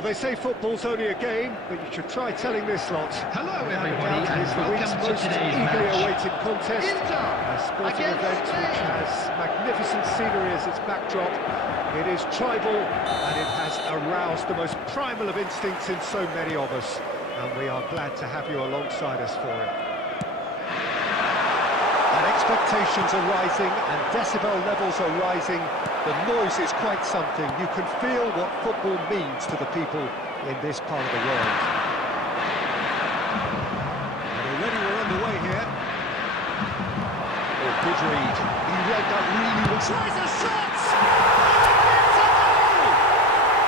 Well, they say football's only a game, but you should try telling this lot. Hello, Without everybody, a doubt, and it is the week's welcome to most today's eagerly match. awaited contest. Inter A sporting against event which Spain. has magnificent scenery as its backdrop. It is tribal, and it has aroused the most primal of instincts in so many of us. And we are glad to have you alongside us for it. And expectations are rising, and decibel levels are rising. The noise is quite something. You can feel what football means to the people in this part of the world. And already we're underway here. Oh, good read. He read that really well. Tries a shot!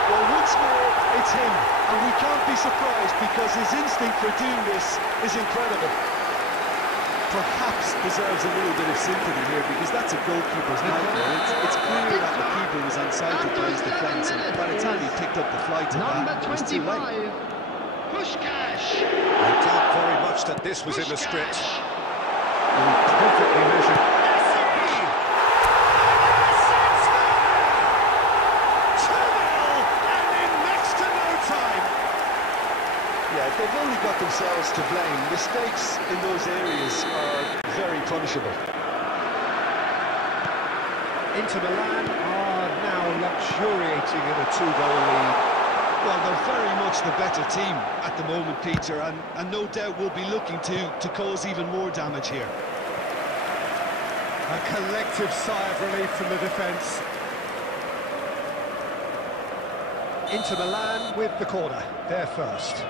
Well, once more, it's him, and we can't be surprised because his instinct for doing this is incredible. Perhaps deserves a little bit of sympathy here because that's a goalkeeper's nightmare. It's clear that the keeper was on side to play his defence, and by the time he picked up the flight to that, it was too late. Pushkash. I doubt very much that this was in the script. Oh, perfectly measured. Yeah, they've only got themselves to blame. Mistakes in those areas are very punishable. Inter Milan are now luxuriating in a 2-goal lead. Well, they're very much the better team at the moment, Peter, and no doubt will be looking to cause even more damage here. A collective sigh of relief from the defence. Inter Milan with the corner, they're first.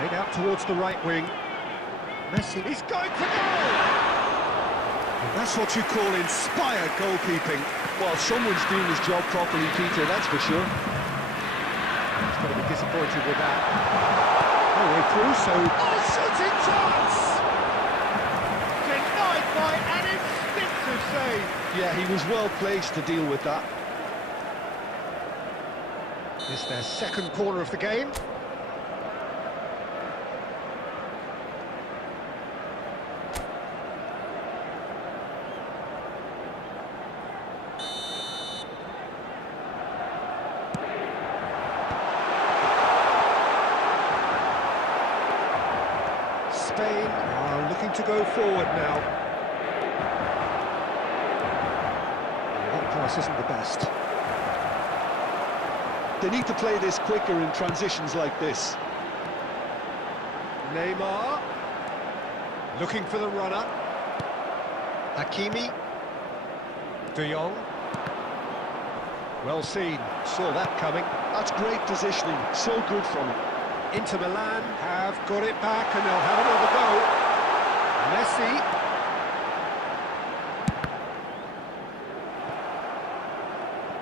Played out towards the right wing. Messi, he's going for goal! And that's what you call inspired goalkeeping. Well, someone's doing his job properly, Peter, that's for sure. He's going to be disappointed with that. No way through, so... Oh, shooting chance! Denied by an instinctive save. Yeah, he was well placed to deal with that. It's their second corner of the game. Spain are looking to go forward now. That pass isn't the best. They need to play this quicker in transitions like this. Neymar looking for the runner. Hakimi. De Jong. Well seen, saw that coming. That's great positioning, so good from him. Inter Milan have got it back and they'll have another go. Messi.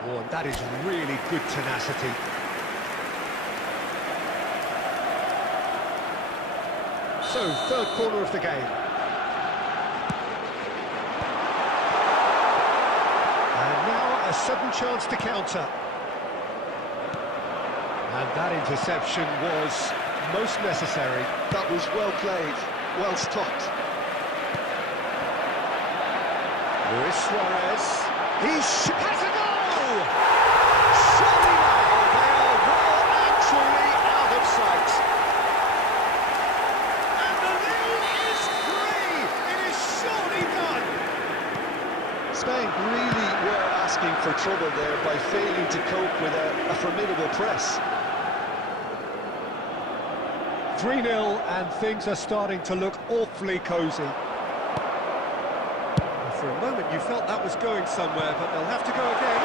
Oh, and that is really good tenacity. So, third corner of the game. And now a sudden chance to counter. And that interception was most necessary. That was well played, well stopped. Luis Suarez. He has a goal! Surely now they are well and truly out of sight. And the lead is free! It is surely done! Spain really were asking for trouble there by failing to cope with a formidable press. 3-0 and things are starting to look awfully cosy. For a moment you felt that was going somewhere, but they'll have to go again.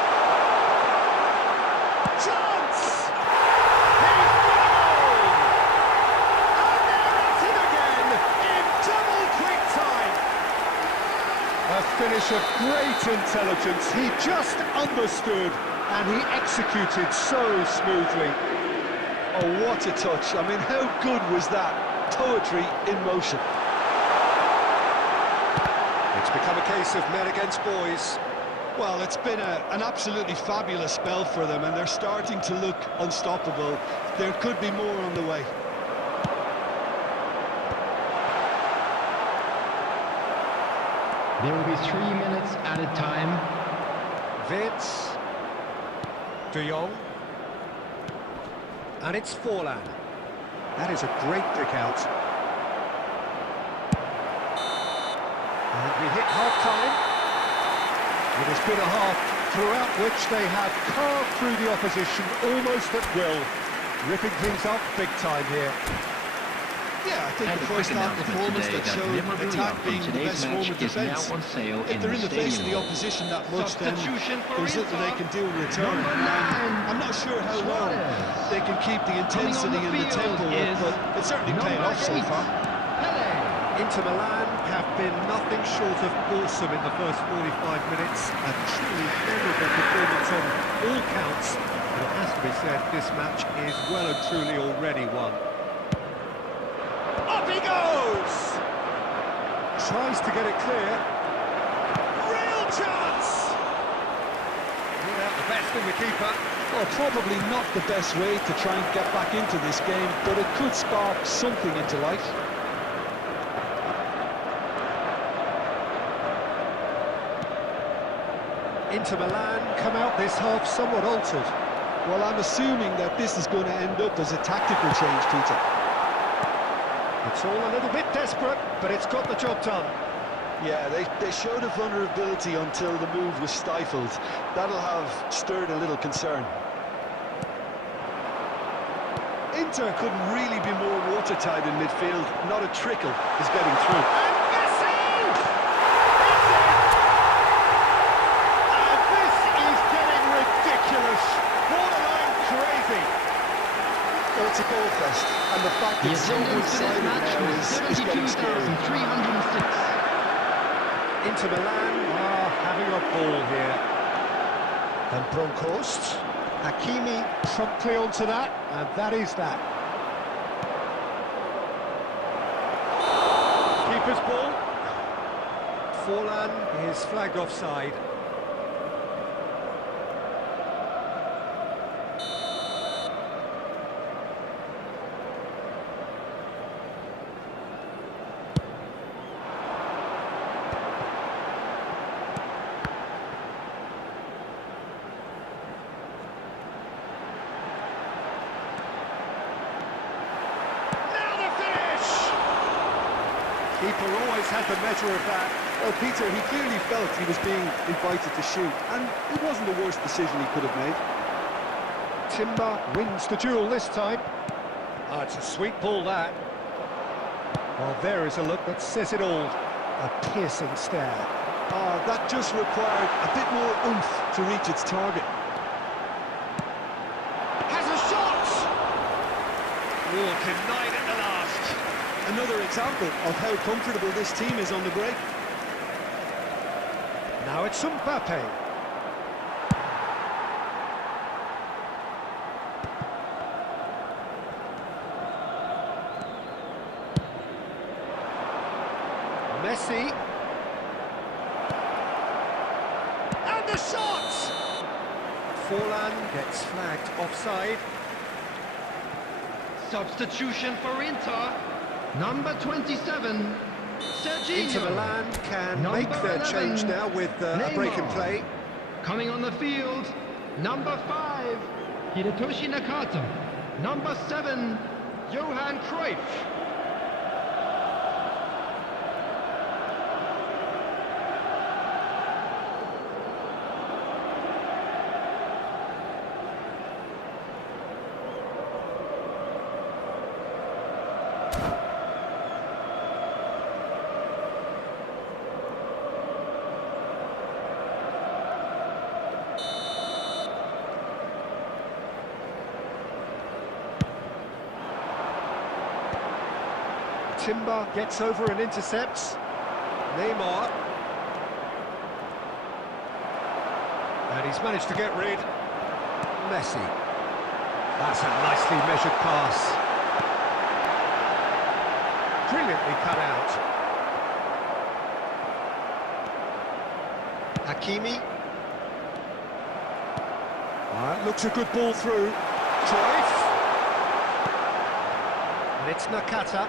Chance! He's gone! And they're at it again in double quick time. A finish of great intelligence. He just understood and he executed so smoothly. Oh, what a touch. I mean, how good was that? Poetry in motion. It's become a case of men against boys. Well, it's been an absolutely fabulous spell for them, and they're starting to look unstoppable. There could be more on the way. There will be 3 minutes added time. Vince. De Jong. And it's Forlan. That is a great pick out. And we hit half-time. It has been a half throughout which they have carved through the opposition almost at will, ripping things up big time here. Yeah, I think the first half performance that showed attack being the best form of defence. If they're in the face of the opposition that much, then there's little they can do in return. I'm not sure how long they can keep the intensity and the tempo up, but it's certainly paying off so far. Inter Milan have been nothing short of awesome in the first 45 minutes. A truly memorable performance on all counts. But it has to be said, this match is well and truly already won. Up he goes! Tries to get it clear. Real chance! Brought out the best in the keeper. Well, probably not the best way to try and get back into this game, but it could spark something into life. Inter Milan come out this half somewhat altered. Well, I'm assuming that this is going to end up as a tactical change, Peter. It's all a little bit desperate, but it's got the job done. Yeah, they showed a vulnerability until the move was stifled. That'll have stirred a little concern. Inter couldn't really be more watertight in midfield. Not a trickle is getting through. Well, it's a goal fest, and the fact that so one-sided now is getting scary. Inter Milan are having a ball here. And Bronkhorst. Hakimi promptly onto that, and that is that. Keeper's ball. Forlan is flagged offside. Keeper always had the measure of that. Well, Peter, he clearly felt he was being invited to shoot, and it wasn't the worst decision he could have made. Timber wins the duel this time. Oh, it's a sweet ball, that. Well, there is a look that says it all. A piercing stare. That just required a bit more oomph to reach its target. Has a shot! Oh, denied at the last. Another example of how comfortable this team is on the break. Now it's Mbappe. Messi. And the shot! Forlan gets flagged offside. Substitution for Inter. Number 27, Serginho. Inter Milan can make their change now with a break in play. Coming on the field, number 5, Hidetoshi Nakata. Number 7, Johan Cruyff. Timber gets over and intercepts. Neymar. And he's managed to get rid. Messi. That's a nicely measured pass. Brilliantly cut out. Hakimi. That looks a good ball through. Cruyff. And it's Nakata.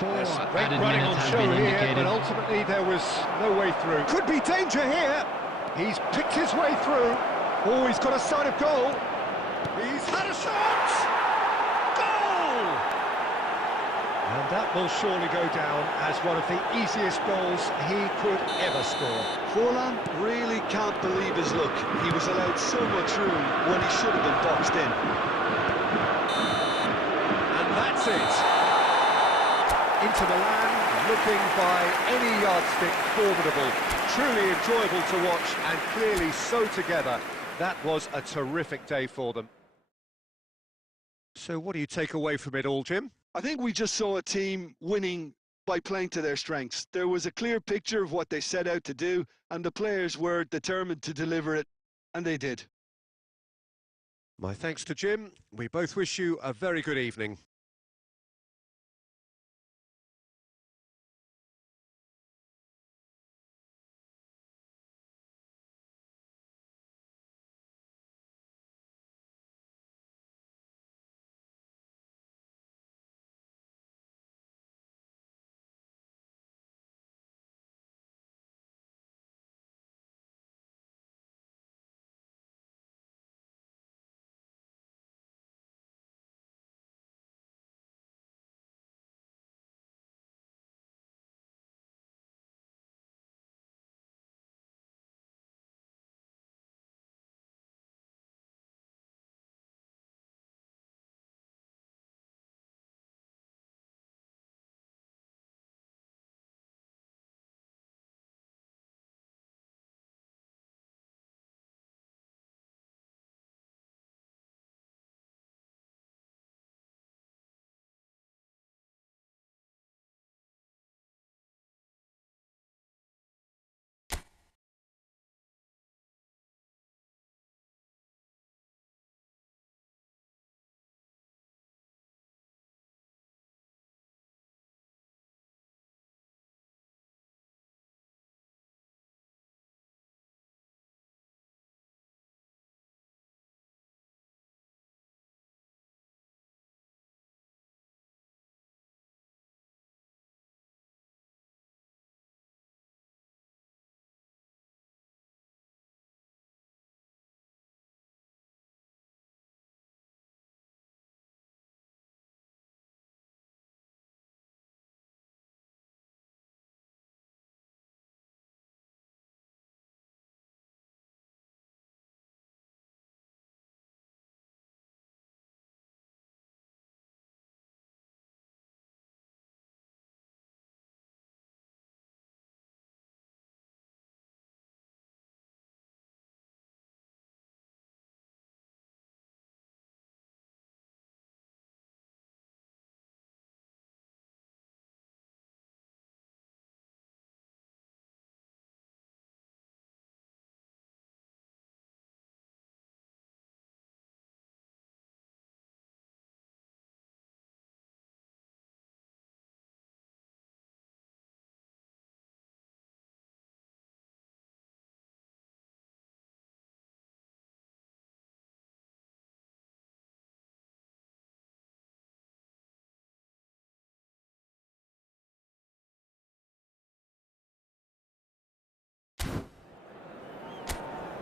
There's great running on show here, but ultimately there was no way through. Could be danger here. He's picked his way through. Oh, he's got a sign of goal. He's had a shot! Goal! And that will surely go down as one of the easiest goals he could ever score. Forlan really can't believe his luck. He was allowed so much room when he should have been boxed in. And that's it. Into Milan, looking by any yardstick formidable. Truly enjoyable to watch and clearly so together. That was a terrific day for them. So what do you take away from it all, Jim? I think we just saw a team winning by playing to their strengths. There was a clear picture of what they set out to do, and the players were determined to deliver it, and they did. My thanks to Jim. We both wish you a very good evening.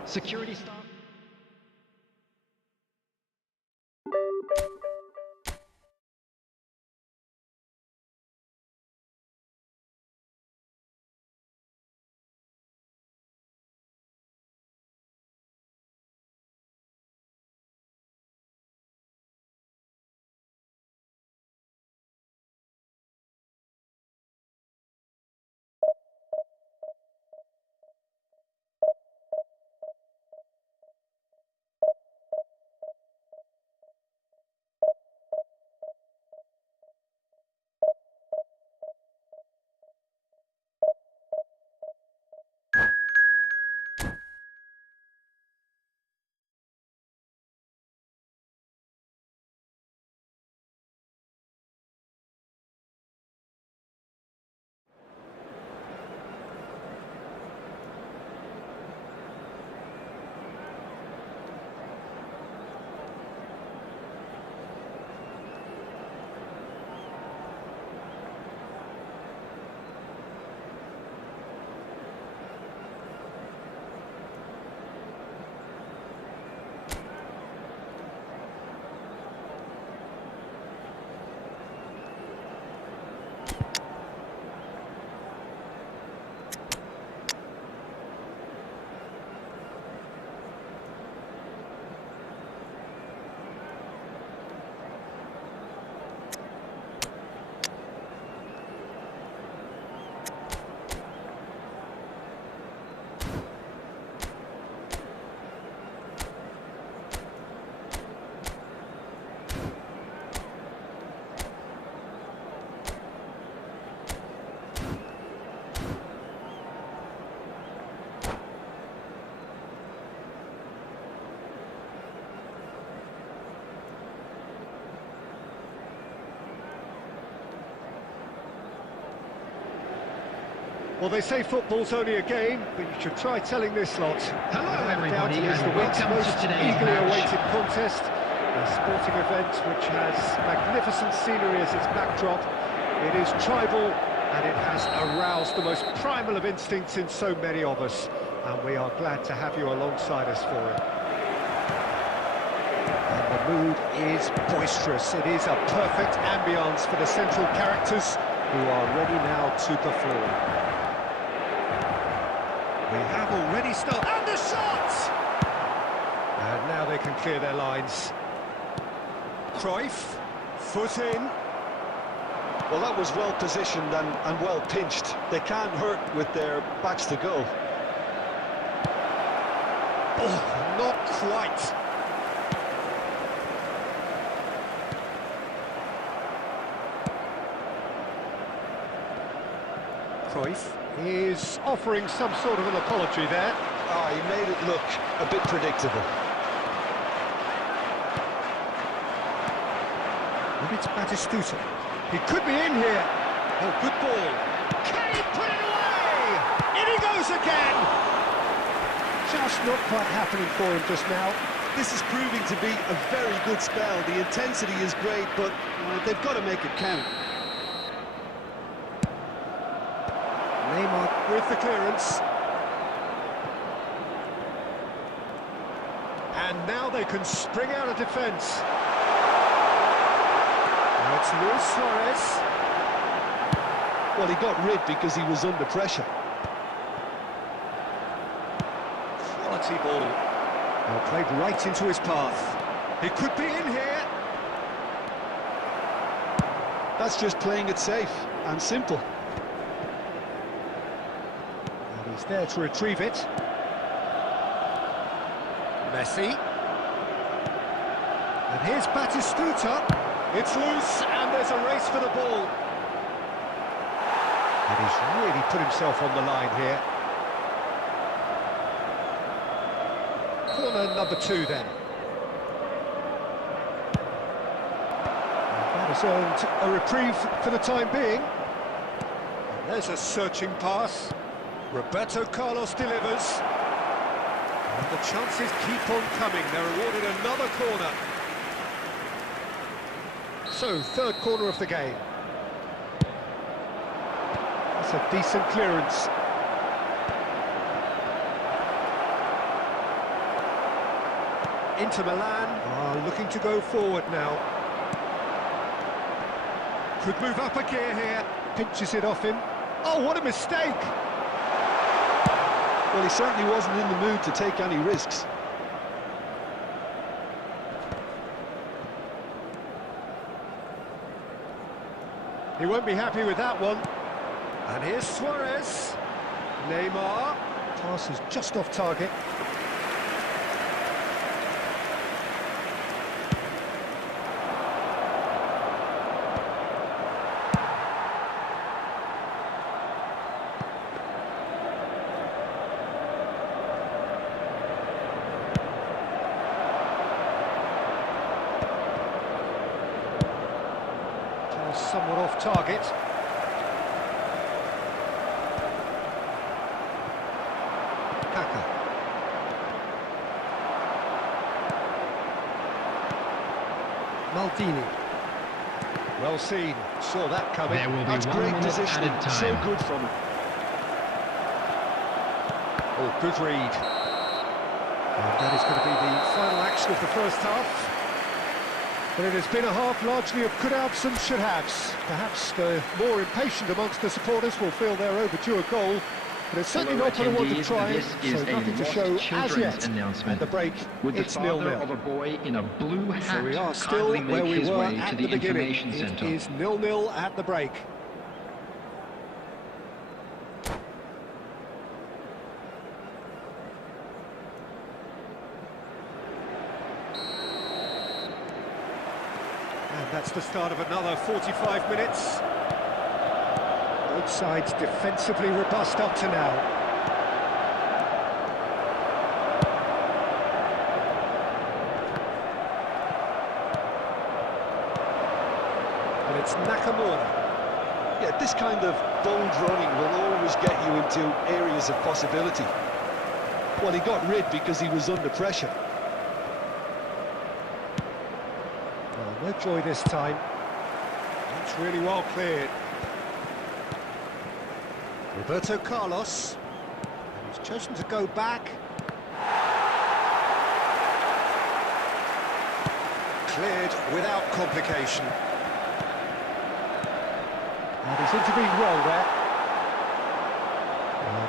Security stop. Well, they say football's only a game, but you should try telling this lot. Hello, Without a doubt, everybody, it is the and week's welcome to most today's eagerly match. awaited contest. A sporting event which has magnificent scenery as its backdrop. It is tribal, and it has aroused the most primal of instincts in so many of us. And we are glad to have you alongside us for it. And the mood is boisterous. It is a perfect ambience for the central characters who are ready now to perform. We have already started. And the shot! And now they can clear their lines. Cruyff, foot in. Well, that was well positioned and well pinched. They can't hurt with their backs to goal. Oh, not quite. Cruyff is offering some sort of an apology there. Ah, he made it look a bit predictable. And it's Batistuta. He could be in here. Oh, good ball. Can he put it away? In he goes again. Just not quite happening for him just now. This is proving to be a very good spell. The intensity is great, but they've got to make it count. Neymar with the clearance. And now they can spring out of defence. Now it's Luis Suarez. Well, he got rid because he was under pressure. Quality ball. Well, played right into his path. He could be in here. That's just playing it safe and simple. And he's there to retrieve it. Messi. And here's Batistuta. It's loose, and there's a race for the ball. And he's really put himself on the line here. Corner number 2 then. And that has earned a reprieve for the time being. And there's a searching pass. Roberto Carlos delivers. And the chances keep on coming. They're awarded another corner. So, third corner of the game. That's a decent clearance. Inter Milan are looking to go forward now. Could move up a gear here. Pinches it off him. Oh, what a mistake! Well, he certainly wasn't in the mood to take any risks. He won't be happy with that one. And here's Suarez. Neymar. Pass is just off target. Somewhat off target. Kaka. Maldini. Well seen. Saw that coming. There will be That's 1 great minute positioning. added So time. good from him. Oh, good read. And that is going to be the final action of the first half. But it has been a half largely of could-haves and should-haves. Perhaps the more impatient amongst the supporters will feel they're overdue a goal, but it's certainly not for the want of trying, so nothing to show as yet. At the break, it's 0-0. Of a boy in a blue hat So we are still kindly where make we his were way at to the the beginning. information It centre. is 0-0 at the break. And that's the start of another 45 minutes. Both sides defensively robust up to now. And it's Nakamura. Yeah, this kind of bold running will always get you into areas of possibility. Well, he got rid because he was under pressure. Well, no joy this time. It's really well cleared. Roberto Carlos. And he's chosen to go back. Cleared without complication. And he's intervened well there.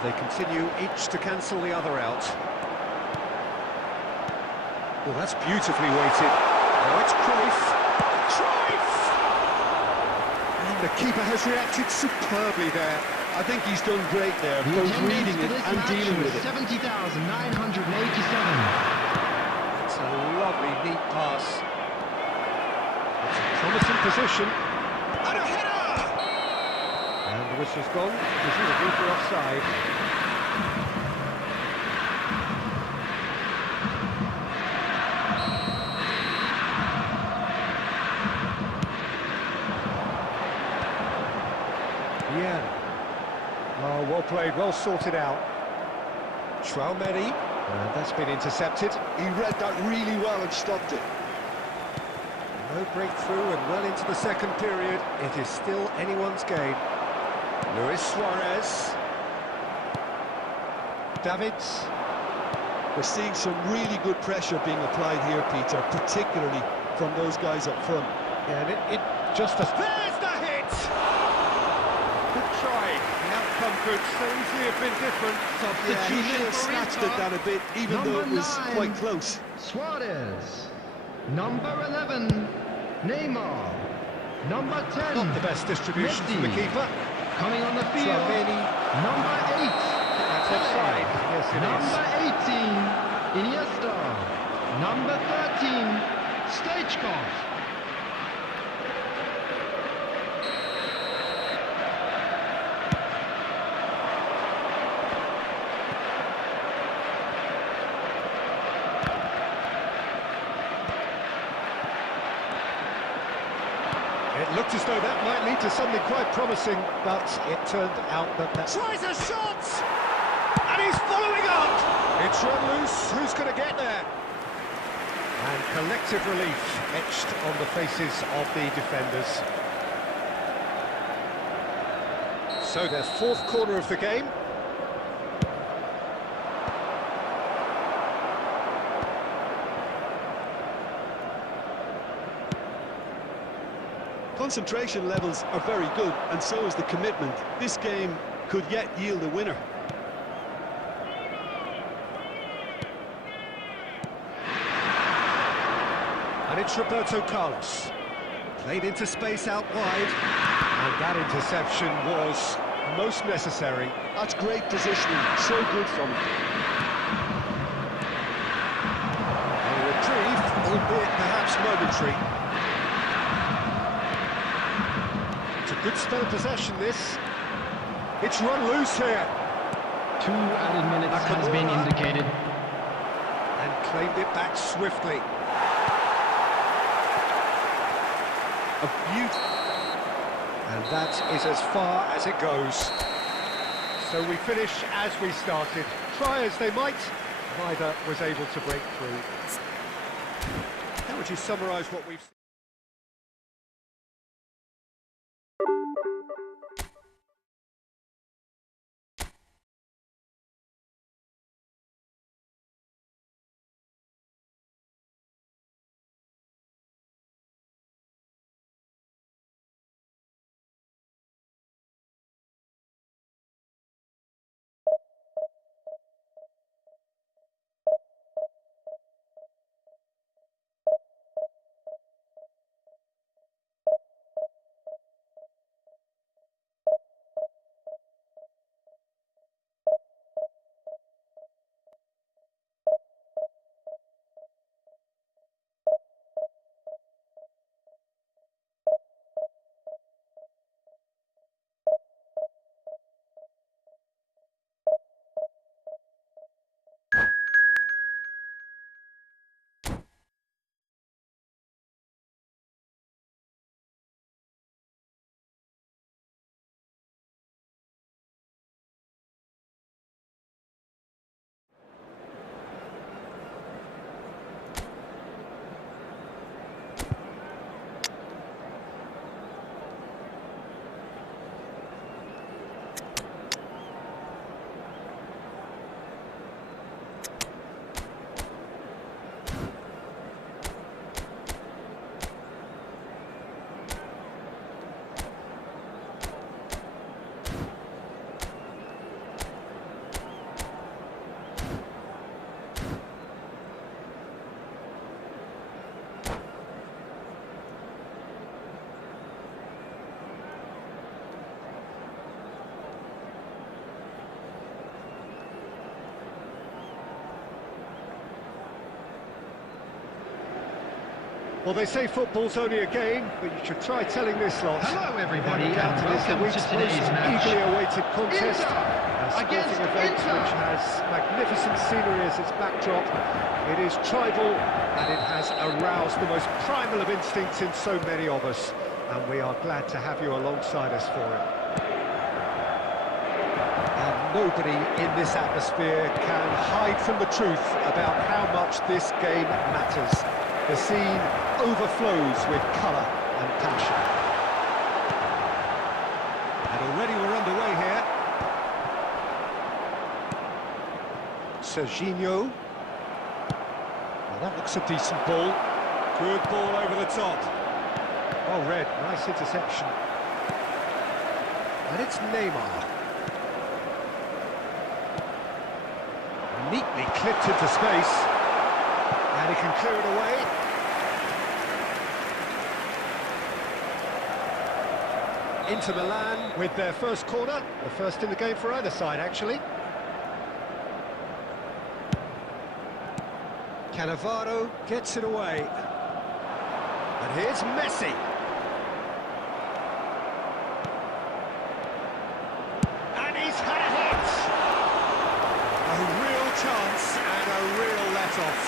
They continue each to cancel the other out. Well, that's beautifully weighted. Now it's Cruyff. Cruyff! And the keeper has reacted superbly there. I think he's done great there, both reading it and dealing with it. 70,987. It's a lovely, neat pass. It's a promising position. And a header! And the whistle's gone, presumably for offside. Yeah. Oh, well played, well sorted out. Traumeri, and that's been intercepted. He read that really well and stopped it. No breakthrough and well into the second period. It is still anyone's game. Luis Suarez. Davids. We're seeing some really good pressure being applied here, Peter, particularly from those guys up front. Yeah, and it just... There's the hit! Good try. The outcome could so easily have been different. Yeah, he may have snatched at that a bit, even though it was quite close. Suarez. Number 11, Neymar. Number 10, Not the best distribution from the Messi. keeper. Coming on the field, Traumeri. number 8, That's offside. Yes, it number 18, Iniesta. Number 13, Stoichkov. It looked as though that might lead to something quite promising, but it turned out that Tries a shot! And he's following up! It's run loose, who's going to get there? And collective relief etched on the faces of the defenders. So their fourth corner of the game. Concentration levels are very good, and so is the commitment. This game could yet yield a winner. And it's Roberto Carlos. Played into space out wide. And that interception was most necessary. That's great positioning, so good from him. A reprieve, albeit perhaps momentary. It's a good spell of possession, this. It's run loose here. 2 added minutes has been indicated. And claimed it back swiftly. A beauty. And that is as far as it goes. So we finish as we started. Try as they might, neither was able to break through. How would you summarise what we've seen? Well, they say football's only a game, but you should try telling this lot. Hello everybody, Down and to this, the welcome to week's today's most match. eagerly awaited contest. A sporting against event Inter. which has magnificent scenery as its backdrop. It is tribal, and it has aroused the most primal of instincts in so many of us. And we are glad to have you alongside us for it. And nobody in this atmosphere can hide from the truth about how much this game matters. The scene overflows with colour and passion. And already we're underway here. Serginho. Well, that looks a decent ball. Good ball over the top. Oh, Red, nice interception. And it's Neymar. Neatly clipped into space. And he can clear it away. Inter Milan with their first corner. The first in the game for either side, actually. Cannavaro gets it away. And here's Messi. And he's had a hit! A real chance and a real let-off.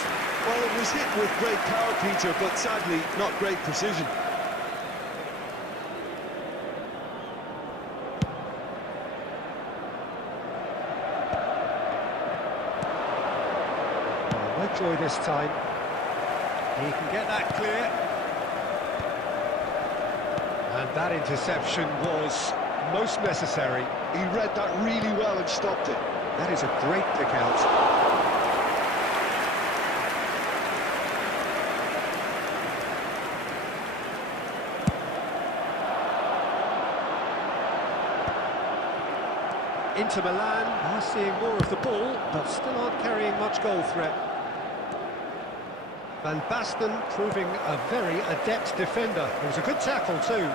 Well, it was hit with great power, Peter, but sadly, not great precision. No joy this time. He can get that clear. And that interception was most necessary. He read that really well and stopped it. That is a great pick out. Inter Milan are seeing more of the ball, but still aren't carrying much goal threat. Van Basten proving a very adept defender. It was a good tackle too.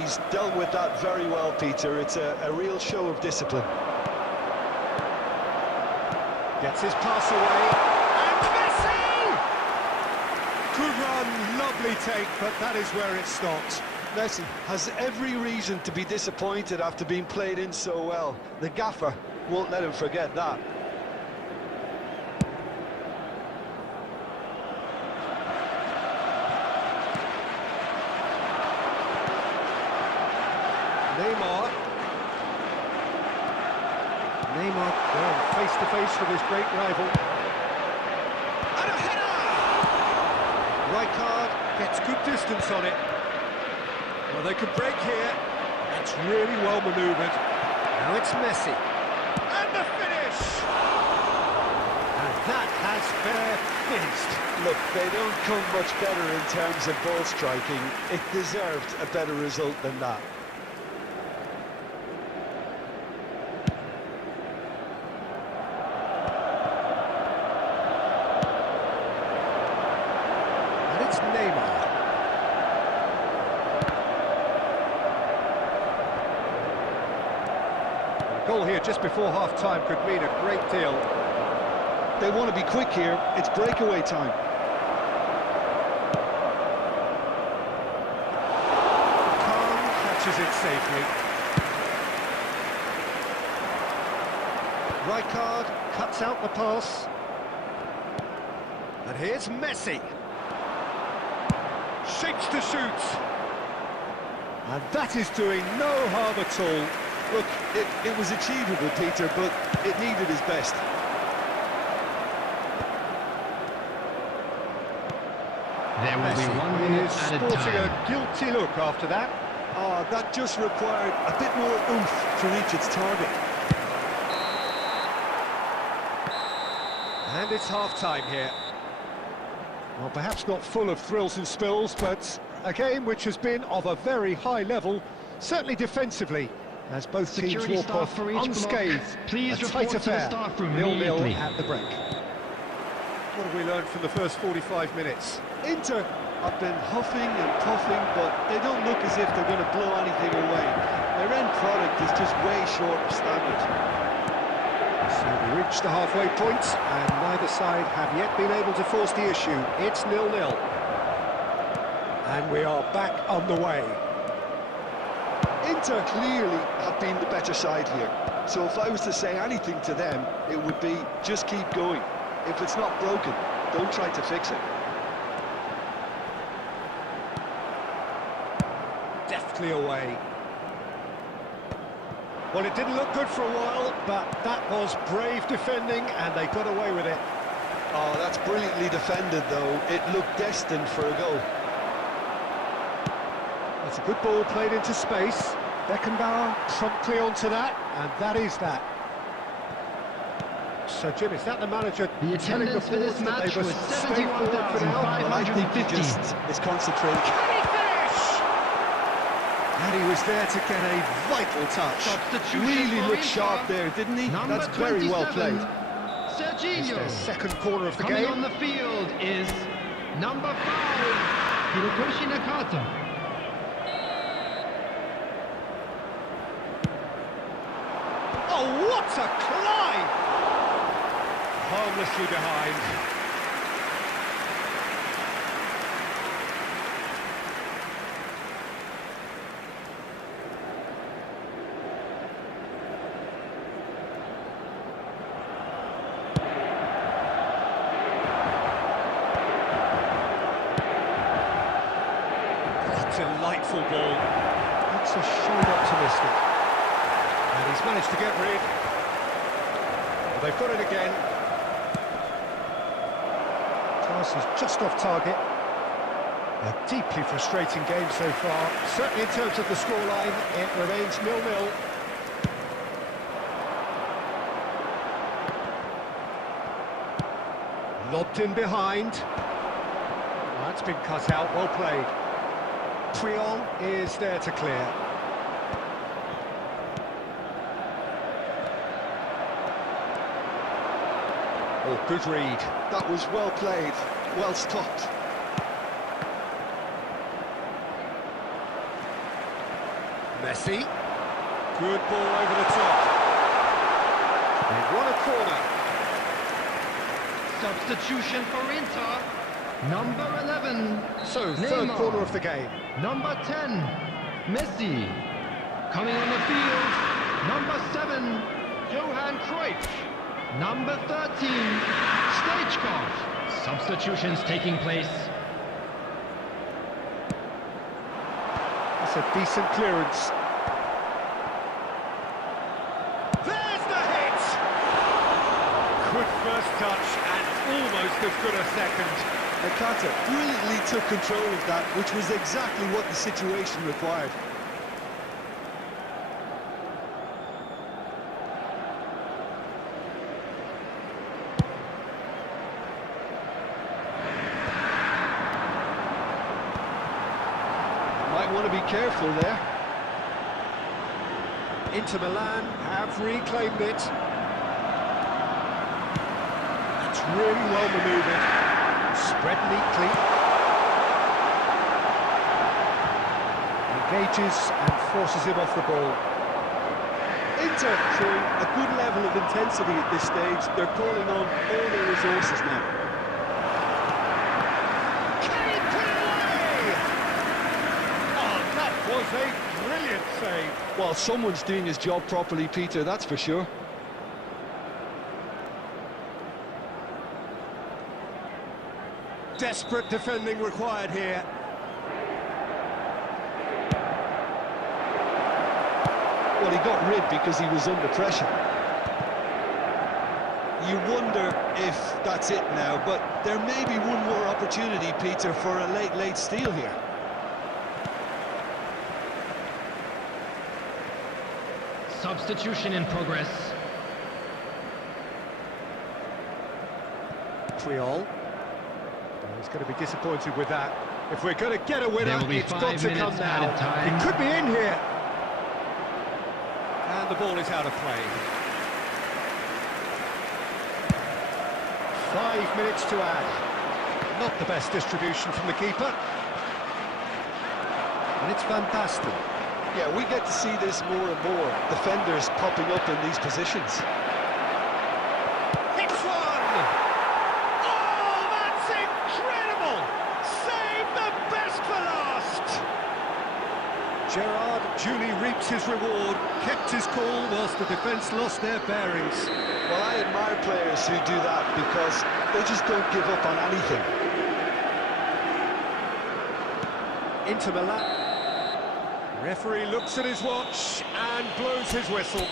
He's dealt with that very well, Peter. It's a real show of discipline. Gets his pass away. And Messi! Good run, lovely take, but that is where it stopped. Messi has every reason to be disappointed after being played in so well. The gaffer won't let him forget that. Neymar going face-to-face with his great rival. And a header! Rijkaard gets good distance on it. Well, they could break here. It's really well manoeuvred. Now it's Messi. And the finish! And that has fair finished. Look, they don't come much better in terms of ball striking. It deserved a better result than that. And it's Neymar. A goal here just before half-time could mean a great deal. They want to be quick here. It's breakaway time. Catches it safely. Rijkaard cuts out the pass. And here's Messi. Shapes to shoot. And that is doing no harm at all. Look, it was achievable, Peter, but it needed his best. There will be 1 minute is added sporting time. a guilty look after that. That just required a bit more oomph to reach its target. And it's half-time here. Well, perhaps not full of thrills and spills, but a game which has been of a very high level, certainly defensively, as both teams Security walk staff off for each unscathed. block. Please a report tight to the affair, staff room 0-0 immediately. at the break. What have we learned from the first 45 minutes? Inter have been huffing and puffing, but they don't look as if they're going to blow anything away. Their end product is just way short of standard. So we reached the halfway point, and neither side have yet been able to force the issue. It's 0-0. And we are back on the way. Inter clearly have been the better side here. So if I was to say anything to them, it would be just keep going. If it's not broken, don't try to fix it. Deftly away. Well, it didn't look good for a while, but that was brave defending, and they got away with it. Oh, that's brilliantly defended, though. It looked destined for a goal. That's a good ball played into space. Beckenbauer promptly onto that, and that is that. So, Jim, is that the manager The telling attendance for this board that match they was must stay forward for now? Well, I think he 71,550. just is concentrating. Can he finish? And he was there to get a vital touch. Substitution Really for looked Inter. sharp there, didn't he? Number That's very well 27, played. It's Serginho. their second corner of the Coming game. on the field is number 5, Hirotoshi Nakata. Oh, what a climb! Harmlessly behind. Delightful ball. That's a shade optimistic. And he's managed to get rid. Well, they've got it again. Pass is just off target. A deeply frustrating game so far. Certainly in terms of the scoreline, it remains 0-0. Lobbed in behind. Well, that's been cut out, well played. Puyol is there to clear. Oh, good read. That was well played, well stopped. Messi. Good ball over the top. They've won a corner. Substitution for Inter. Number 11, So, third Neymar. corner of the game. Number 10, Messi. Coming on the field, number 7, Johan Cruyff. Number 13, Stoichkov. Substitutions taking place. That's a decent clearance. There's the hit! Good first touch and almost as good a second. Nakata brilliantly took control of that, which was exactly what the situation required. Might want to be careful there. Inter Milan have reclaimed it. That's really well manoeuvred. Spread neatly. Engages and forces him off the ball. Inter showing a good level of intensity at this stage. They're calling on all their resources now. Can he put it away? Oh, that was a brilliant save. Well, someone's doing his job properly, Peter, that's for sure. Desperate defending required here. Well, he got rid because he was under pressure. You wonder if that's it now, but there may be one more opportunity, Peter, for a late steal here. Substitution in progress. Puyol. He's going to be disappointed with that. If we're going to get a winner, There will be it's 5 got to come minutes now. added time. It could be in here. And the ball is out of play. 5 minutes to add. Not the best distribution from the keeper. And it's fantastic. Yeah, we get to see this more and more. Defenders popping up in these positions. Hits one! Oh, that's incredible! Save the best for last! duly reaps his reward, kept his cool whilst the defence lost their bearings. Well, I admire players who do that because they just don't give up on anything. Into the lap. Referee looks at his watch and blows his whistle.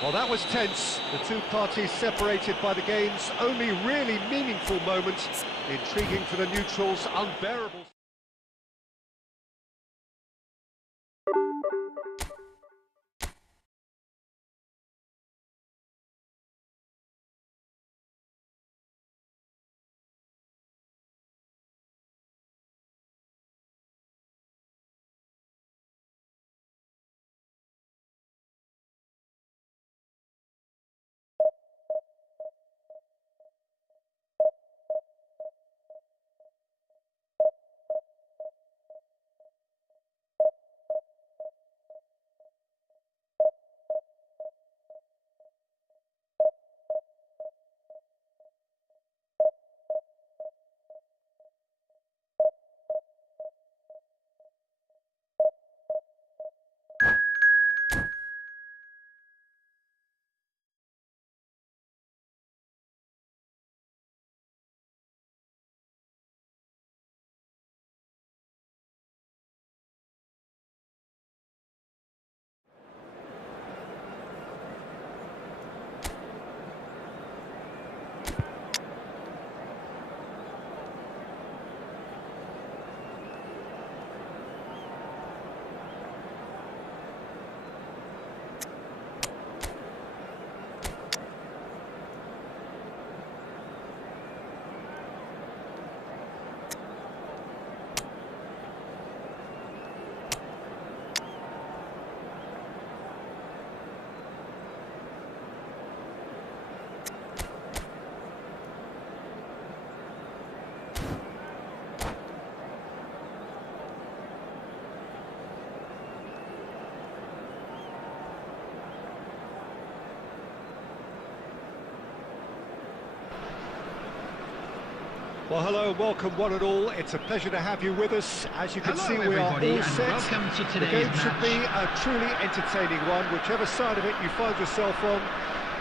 Well, that was tense. The two parties separated by the game's only really meaningful moment. Intriguing for the neutrals, unbearable. Well, hello and welcome one and all. It's a pleasure to have you with us. As you can see, we are all set. Welcome to The today's game should be a truly entertaining one, whichever side of it you find yourself on.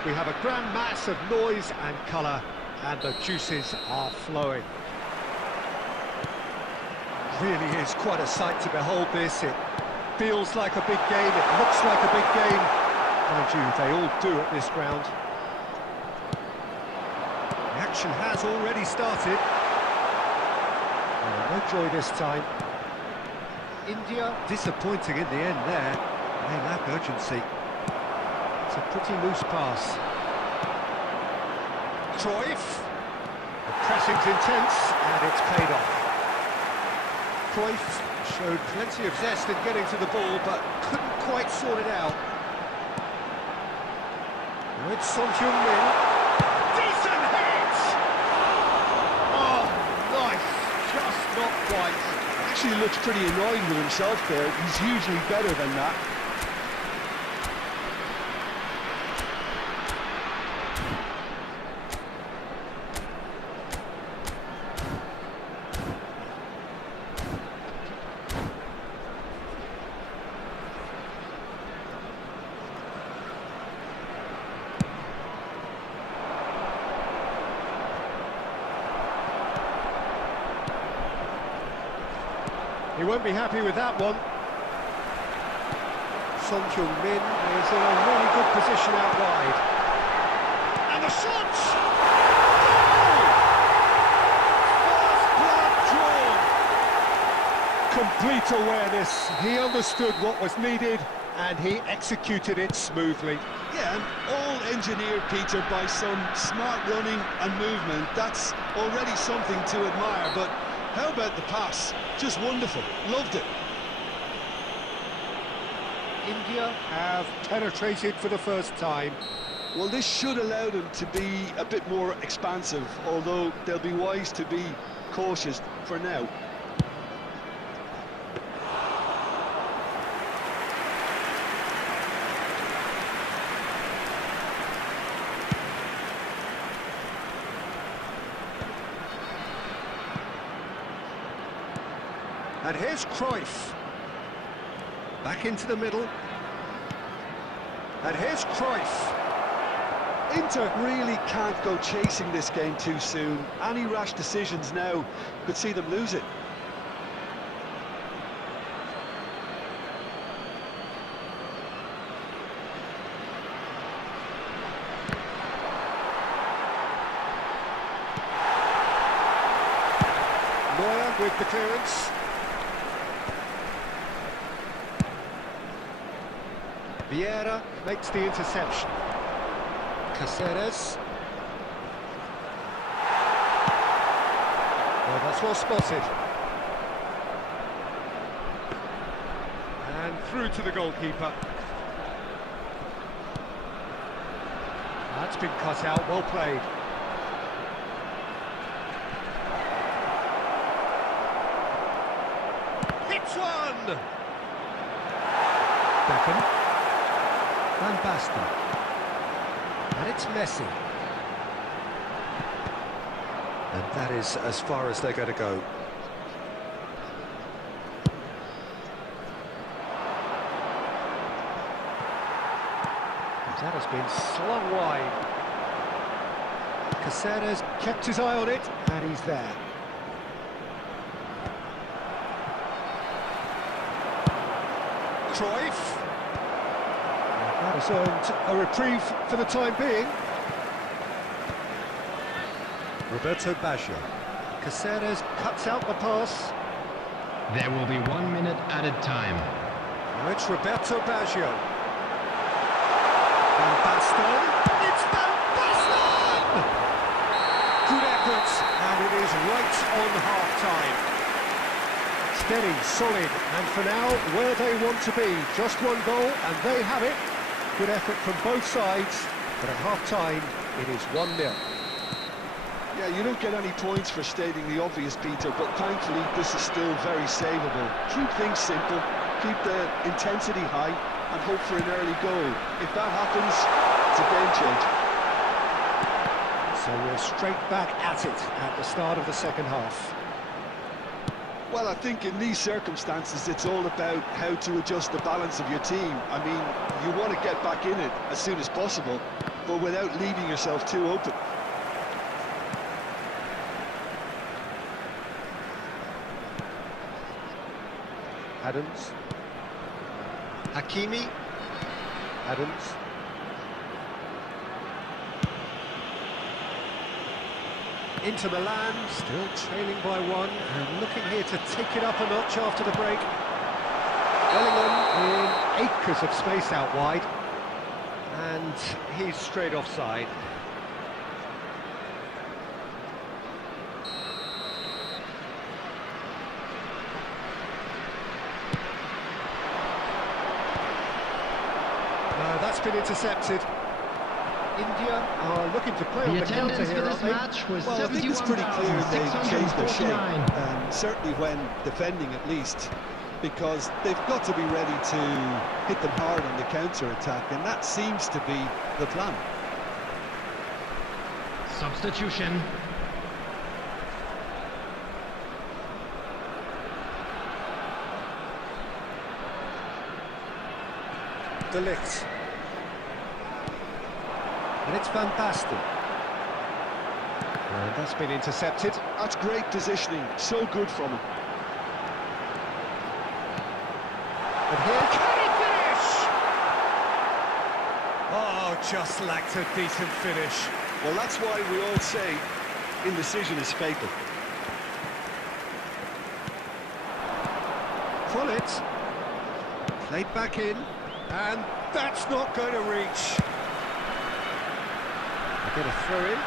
We have a grand mass of noise and colour, and the juices are flowing. Really is quite a sight to behold this. It feels like a big game, it looks like a big game. Mind you, they all do at this ground. The action has already started. No joy this time. India disappointing in the end there. They lack urgency. It's a pretty loose pass. Cruyff. The pressing's intense and it's paid off. Cruyff showed plenty of zest in getting to the ball but couldn't quite sort it out. With Son Heung-min. Decent hit! Oh, nice. Just not quite. Actually looks pretty annoyed with himself there. He's usually better than that. He won't be happy with that one. Son Heung-min is in a really good position out wide. And the shot! First blood drawn. Complete awareness. He understood what was needed and he executed it smoothly. Yeah, and all engineered, Peter, by some smart running and movement. That's already something to admire, but how about the pass? Just wonderful. Loved it. India have penetrated for the first time. Well, this should allow them to be a bit more expansive, although they'll be wise to be cautious for now. And here's Cruyff. Back into the middle. And here's Cruyff. Inter really can't go chasing this game too soon. Any rash decisions now could see them lose it. Neuer with the clearance. Vieira makes the interception. Caceres. Well, that's well spotted. And through to the goalkeeper. That's been cut out, well played. Hits one! Beckham. Van Basten. And it's Messi. And that is as far as they're going to go. That has been slung wide. Caceres kept his eye on it, and he's there. Cruyff. That has earned a reprieve for the time being. Roberto Baggio. Caceres cuts out the pass. There will be 1 minute added time. Now it's Roberto Baggio. Van Basten. It's Van Basten! Good effort, and it is right on half-time. Steady, solid, and for now, where they want to be. Just one goal, and they have it. Good effort from both sides, but at half-time, it is 1-0. Yeah, you don't get any points for stating the obvious, Peter, but thankfully this is still very savable. Keep things simple, keep the intensity high, and hope for an early goal. If that happens, it's a game changer. So we're straight back at it at the start of the second half. Well, I think in these circumstances, it's all about how to adjust the balance of your team. I mean, you want to get back in it as soon as possible, but without leaving yourself too open. Adams. Hakimi. Adams. Inter Milan, still trailing by 1, and looking here to take it up a notch after the break. Bellingham in acres of space out wide, and he's straight offside. That's been intercepted. India are looking to play on the counter attendance here, for this aren't they? match was Well, I think it's pretty clear they've changed their shape, 71,649. certainly when defending at least, because they've got to be ready to hit them hard on the counter-attack, and that seems to be the plan. Substitution. De Ligt. And it's Van Basten. And that's been intercepted. That's great positioning, so good from him. And here, can he finish? Oh, just lacked a decent finish. Well, that's why we all say indecision is fatal. Follett. Played back in. And that's not going to reach. They get a throw in.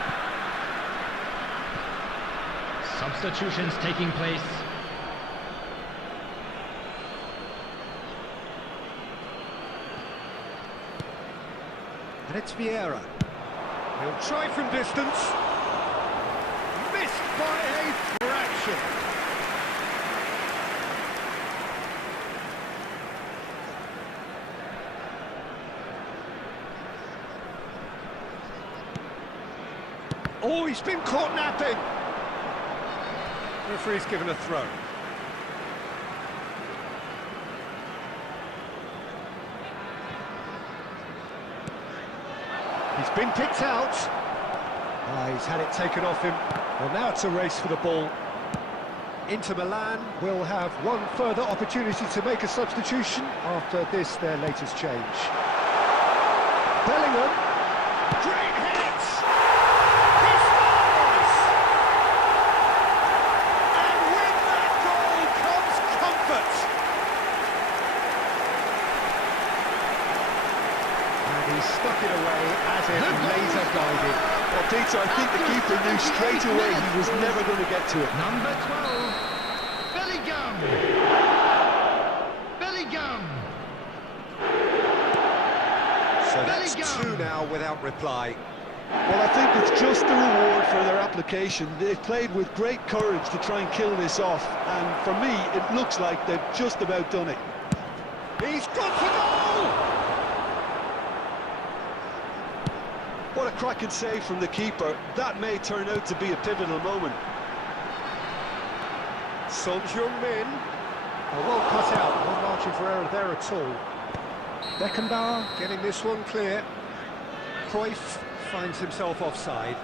Substitutions taking place. And it's Vieira. He'll try from distance. Missed by a fraction. Oh, he's been caught napping. Referee's given a throw. He's been picked out. He's had it taken off him. Well, now it's a race for the ball. Inter Milan will have one further opportunity to make a substitution after this, their latest change. Bellingham. Great hit! He scores! And with that goal comes comfort. And he stuck it away as if laser guided. Well, Peter, I think the keeper knew straight away he was never going to get to it. Number 12, Bellingham. Bellingham. So that's Bellingham. 2 now without reply. Well, I think it's just the reward for their application. They've played with great courage to try and kill this off, and for me, it looks like they've just about done it. He's gone for goal! What a cracking save from the keeper. That may turn out to be a pivotal moment. Son Heung-min. Well cut out, no margin for error there at all. Beckenbauer getting this one clear. Cruyff finds himself offside.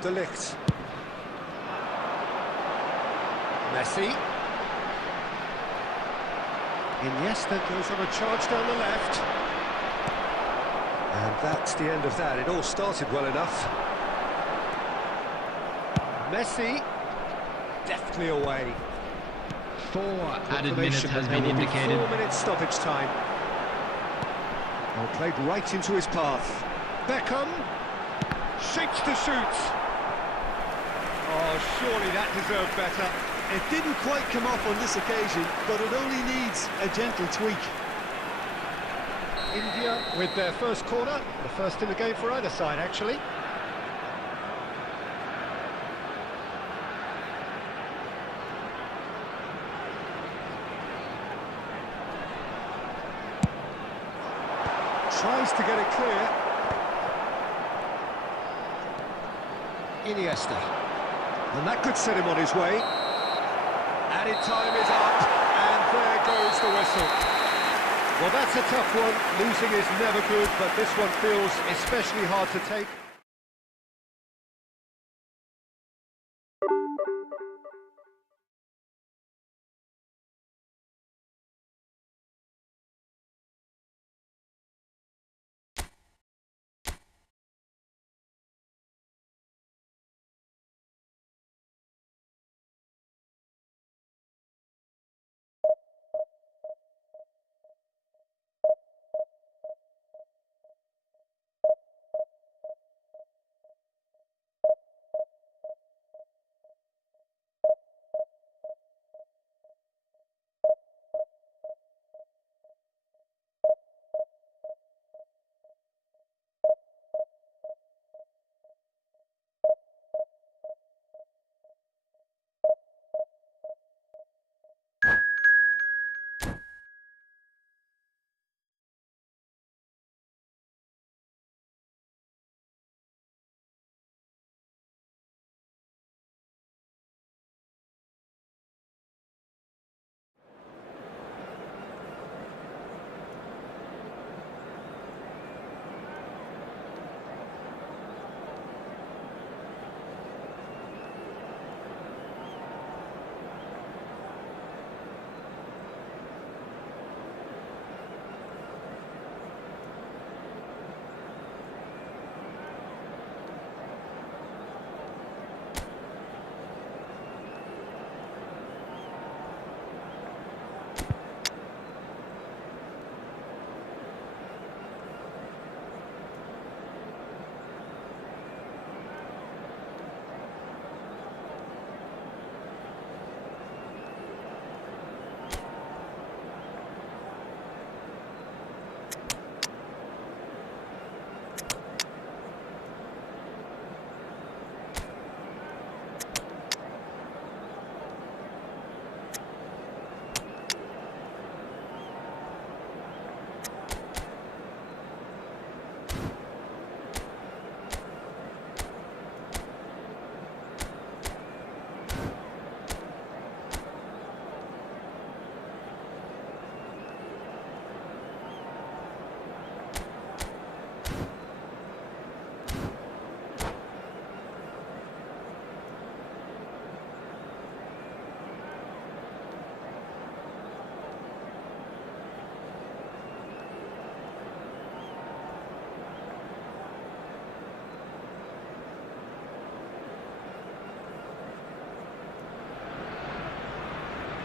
De Ligt. Messi. Iniesta goes on a charge down the left. And that's the end of that. It all started well enough. Messi. Deftly away. 4 added minutes has been indicated. 4 minutes stoppage time. Well, played right into his path. Beckham. Shapes to shoot. Oh, surely that deserved better. It didn't quite come off on this occasion, but it only needs a gentle tweak. India with their first corner, the first in the game for either side, actually. Tries to get it clear. Iniesta. And that could set him on his way. Added time is up, and there goes the whistle. Well, that's a tough one. Losing is never good, but this one feels especially hard to take.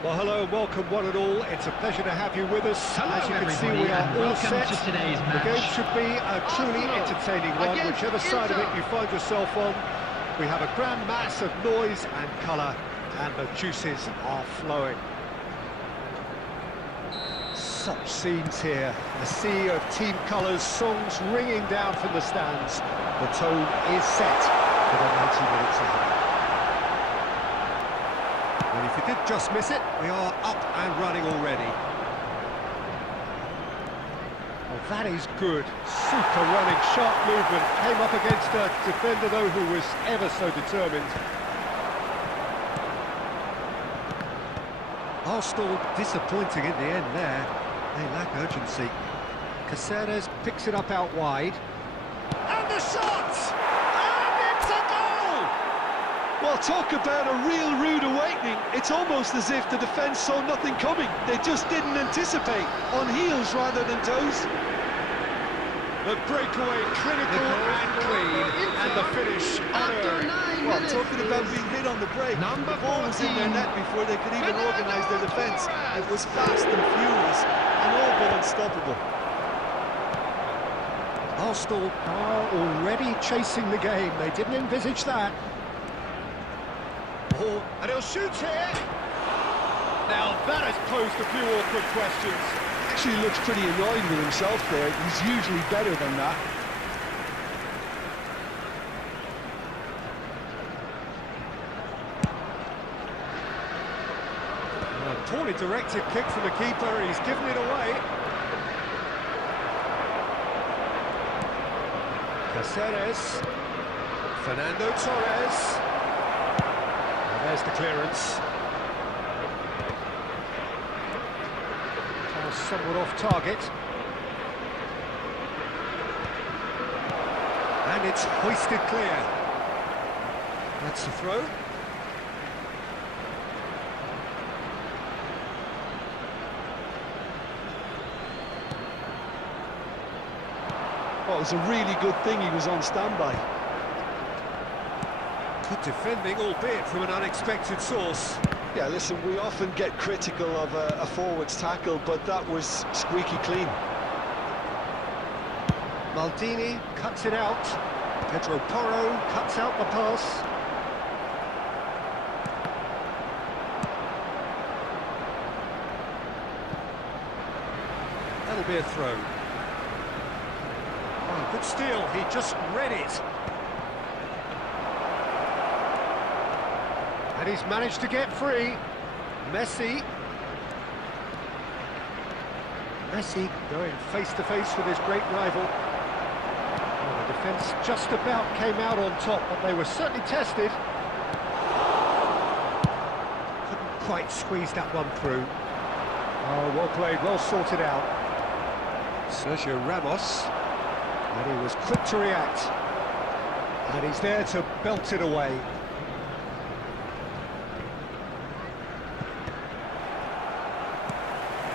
Well, hello and welcome one and all. It's a pleasure to have you with us. Hello, as you can see, everybody, we are and all welcome set. to today's The match. game should be a truly Arsenal entertaining one, against whichever side of it Inter. you find yourself on. We have a grand mass of noise and colour, and the juices are flowing. Such scenes here, a sea of team colours, songs ringing down from the stands. The tone is set for the 90 minutes ahead. And if you did just miss it, we are up and running already. Well, that is good. Super running, sharp movement. Came up against a defender, though, who was ever so determined. Arsenal disappointing in the end there. They lack urgency. Caceres picks it up out wide. And the shot! And it's a goal! Well, talk about a real rude awakening. It's almost as if the defence saw nothing coming. They just didn't anticipate, on heels rather than toes. The breakaway clinical and clean, and the finish After unearned. 9 Well, minutes, talking about being hit on the break, Number the ball was in their 14, net before they could even organise their defence. Torres. It was fast and furious, and all but unstoppable. Arsenal are already chasing the game. They didn't envisage that. Oh, and he'll shoot here. Now that has posed a few awkward questions. Actually looks pretty annoyed with himself there. He's usually better than that. A poorly directed kick from the keeper. He's given it away. Caceres. Fernando Torres. And there's the clearance. Pass somewhat off target. And it's hoisted clear. That's the throw. Well, it was a really good thing he was on standby. Good defending, albeit from an unexpected source. Yeah, listen, we often get critical of a forward's tackle, but that was squeaky clean. Maldini cuts it out. Pedro Porro cuts out the pass. That'll be a throw. Oh, good steal, he just read it. And he's managed to get free. Messi going face-to-face with his great rival. Well, the defence just about came out on top, but they were certainly tested. Couldn't quite squeeze that one through. Oh, well played, well sorted out. Sergio Ramos. And he was quick to react. And he's there to belt it away.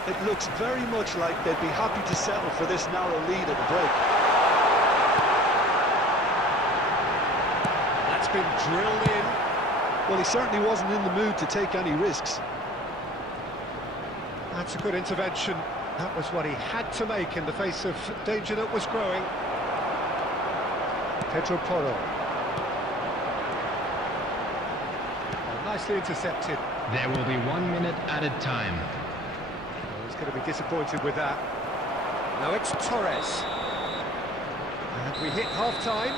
It looks very much like they'd be happy to settle for this narrow lead at the break. That's been drilled in. Well, he certainly wasn't in the mood to take any risks. That's a good intervention. That was what he had to make in the face of danger that was growing. Pedro Porro. Oh, nicely intercepted. There will be 1 minute added time. Oh, he's going to be disappointed with that. Now it's Torres. And we hit half-time.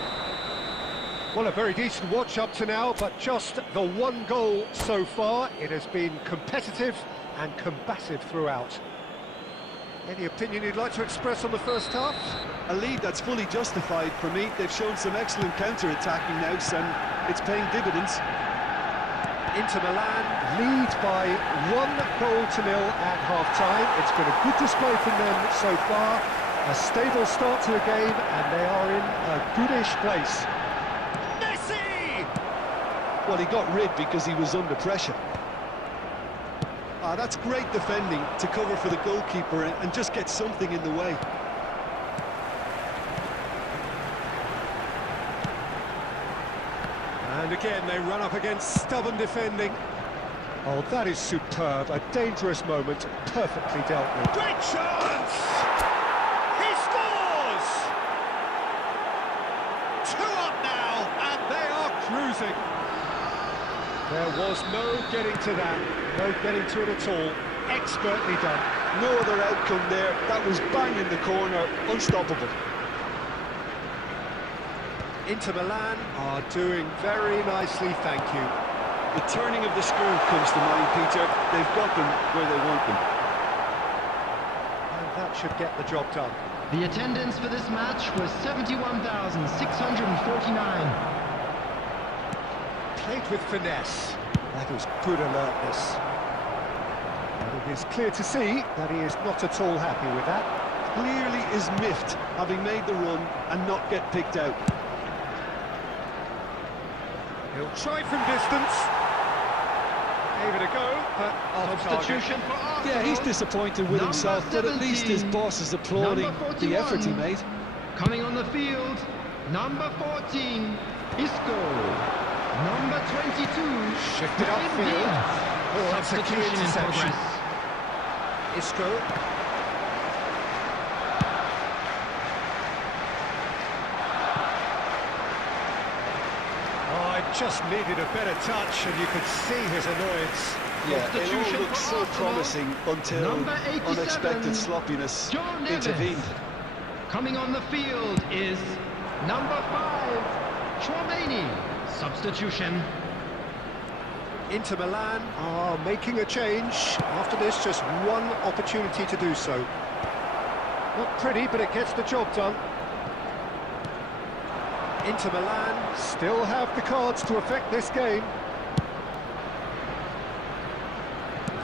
Well, a very decent watch up to now, but just the one goal so far. It has been competitive and combative throughout. Any opinion you'd like to express on the first half? A lead that's fully justified for me. They've shown some excellent counter-attacking now, and it's paying dividends. Inter Milan lead by 1-0 at half-time. It's been a good display from them so far. A stable start to the game, and they are in a goodish place. Messi! Well, he got rid because he was under pressure. That's great defending to cover for the goalkeeper and just get something in the way. And again, they run up against stubborn defending. Oh, that is superb. A dangerous moment, perfectly dealt with. Great chance! He scores! 2 up now, and they are cruising. There was no getting to that, no getting to it at all. Expertly done. No other outcome there. That was bang in the corner, unstoppable. Inter Milan are doing very nicely, thank you. The turning of the screw comes to mind, Peter. They've got them where they want them. And that should get the job done. The attendance for this match was 71,649. Played with finesse. That is good alertness. And it is clear to see that he is not at all happy with that. Clearly is miffed, having made the run and not get picked out. He'll try from distance. Gave it a go, but off Substitution target. for Arsenal. Yeah, he's disappointed with Number himself, but at least his 17, boss is applauding number the effort he 41. made. Coming on the field, number 14, Isco. Number 22, Shifted Brahim upfield. Diaz. Oh, that's a key Substitution in interception. progress. Isco. Oh, it just needed a better touch, and you could see his annoyance. Yeah, it all Substitution looked for so Arsenal. promising until Number 87, unexpected sloppiness John Neves. intervened. Coming on the field is number 5, Chouameni. Substitution. Inter Milan are making a change. After this, just one opportunity to do so. Not pretty, but it gets the job done. Inter Milan still have the cards to affect this game.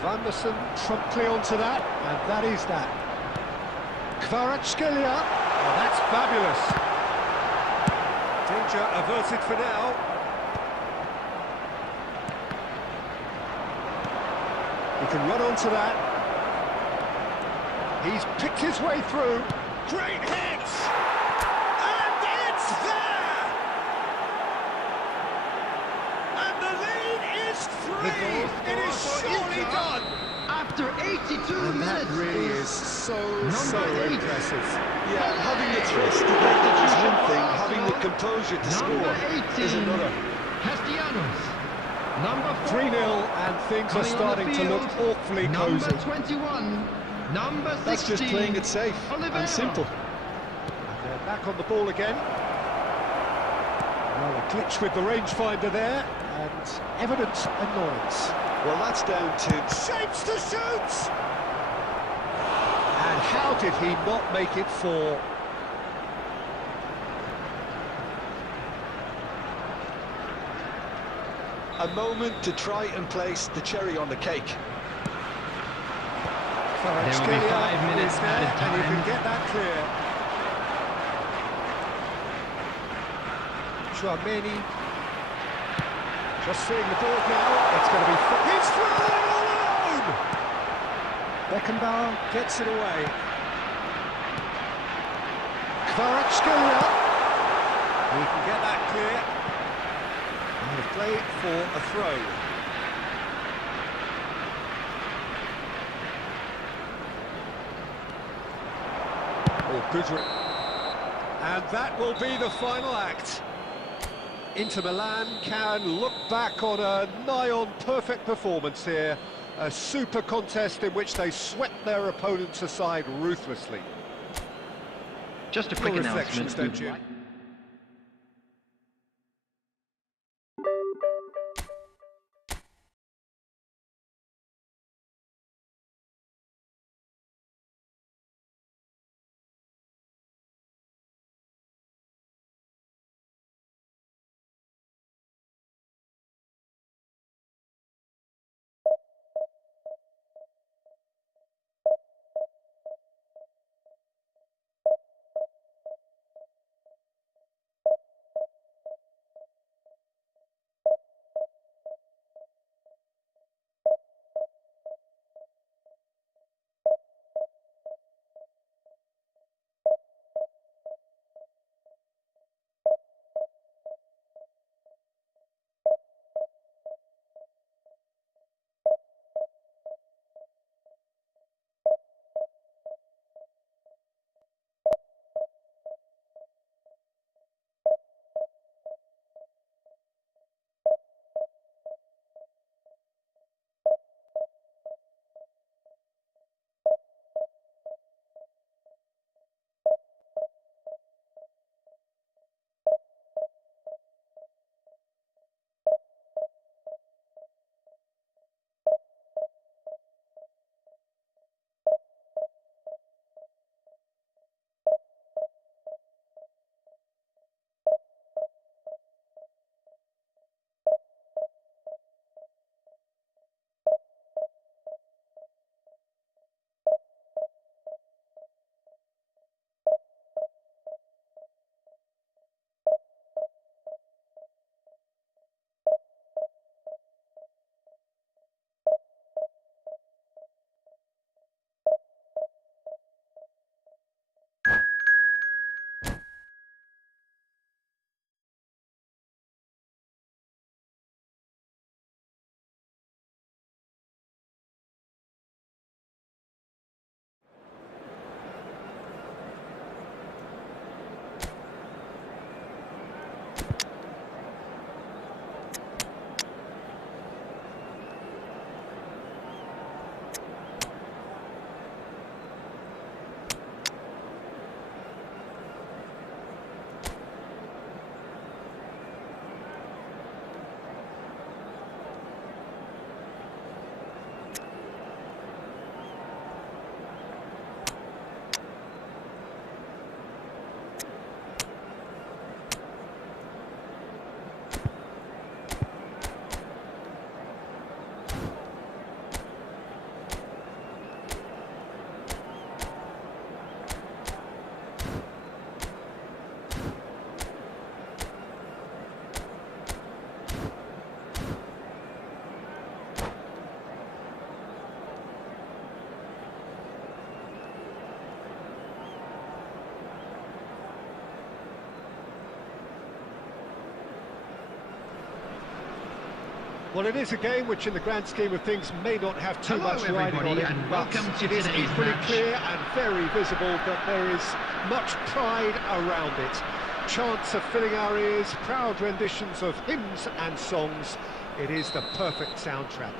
Van der Sar promptly onto that, and that is that. Kvaratskhelia, oh, that's fabulous. Danger averted for now. He can run onto that. He's picked his way through. Great hit! And it's there! And the lead is 3! It is surely done! After 82 And that minutes. really is so Number 8. impressive. Yeah, having the thrust to get there is one thing, having the composure to Number score 18, is another. Castellanos. Number 4, 3-0, and things are coming on starting the to look field, awfully number cosy. 21, number 16. That's just playing it safe Oliveira. and simple. And they're back on the ball again. Well, a glitch with the rangefinder there, and evident annoyance. Well, that's down to... Shapes to shoot! And how did he not make it 4? a moment to try and place the cherry on the cake. There will be 5 minutes added and you can time. get that clear. Chouameni. Just seeing the board now. It's going to be... He's through it all alone! Beckenbauer gets it away. Kvaratskhelia. He can get that clear. And a play for a throw. Oh, good. And that will be the final act. Inter Milan can look back on a nigh-on perfect performance here. A super contest in which they swept their opponents aside ruthlessly. Just a Your quick reflections, announcement. don't you? Well, it is a game which in the grand scheme of things may not have too Hello, much riding on everybody, it, and but welcome to it is today's equally match. clear and very visible that there is much pride around it. Chants are filling our ears, proud renditions of hymns and songs. It is the perfect soundtrack.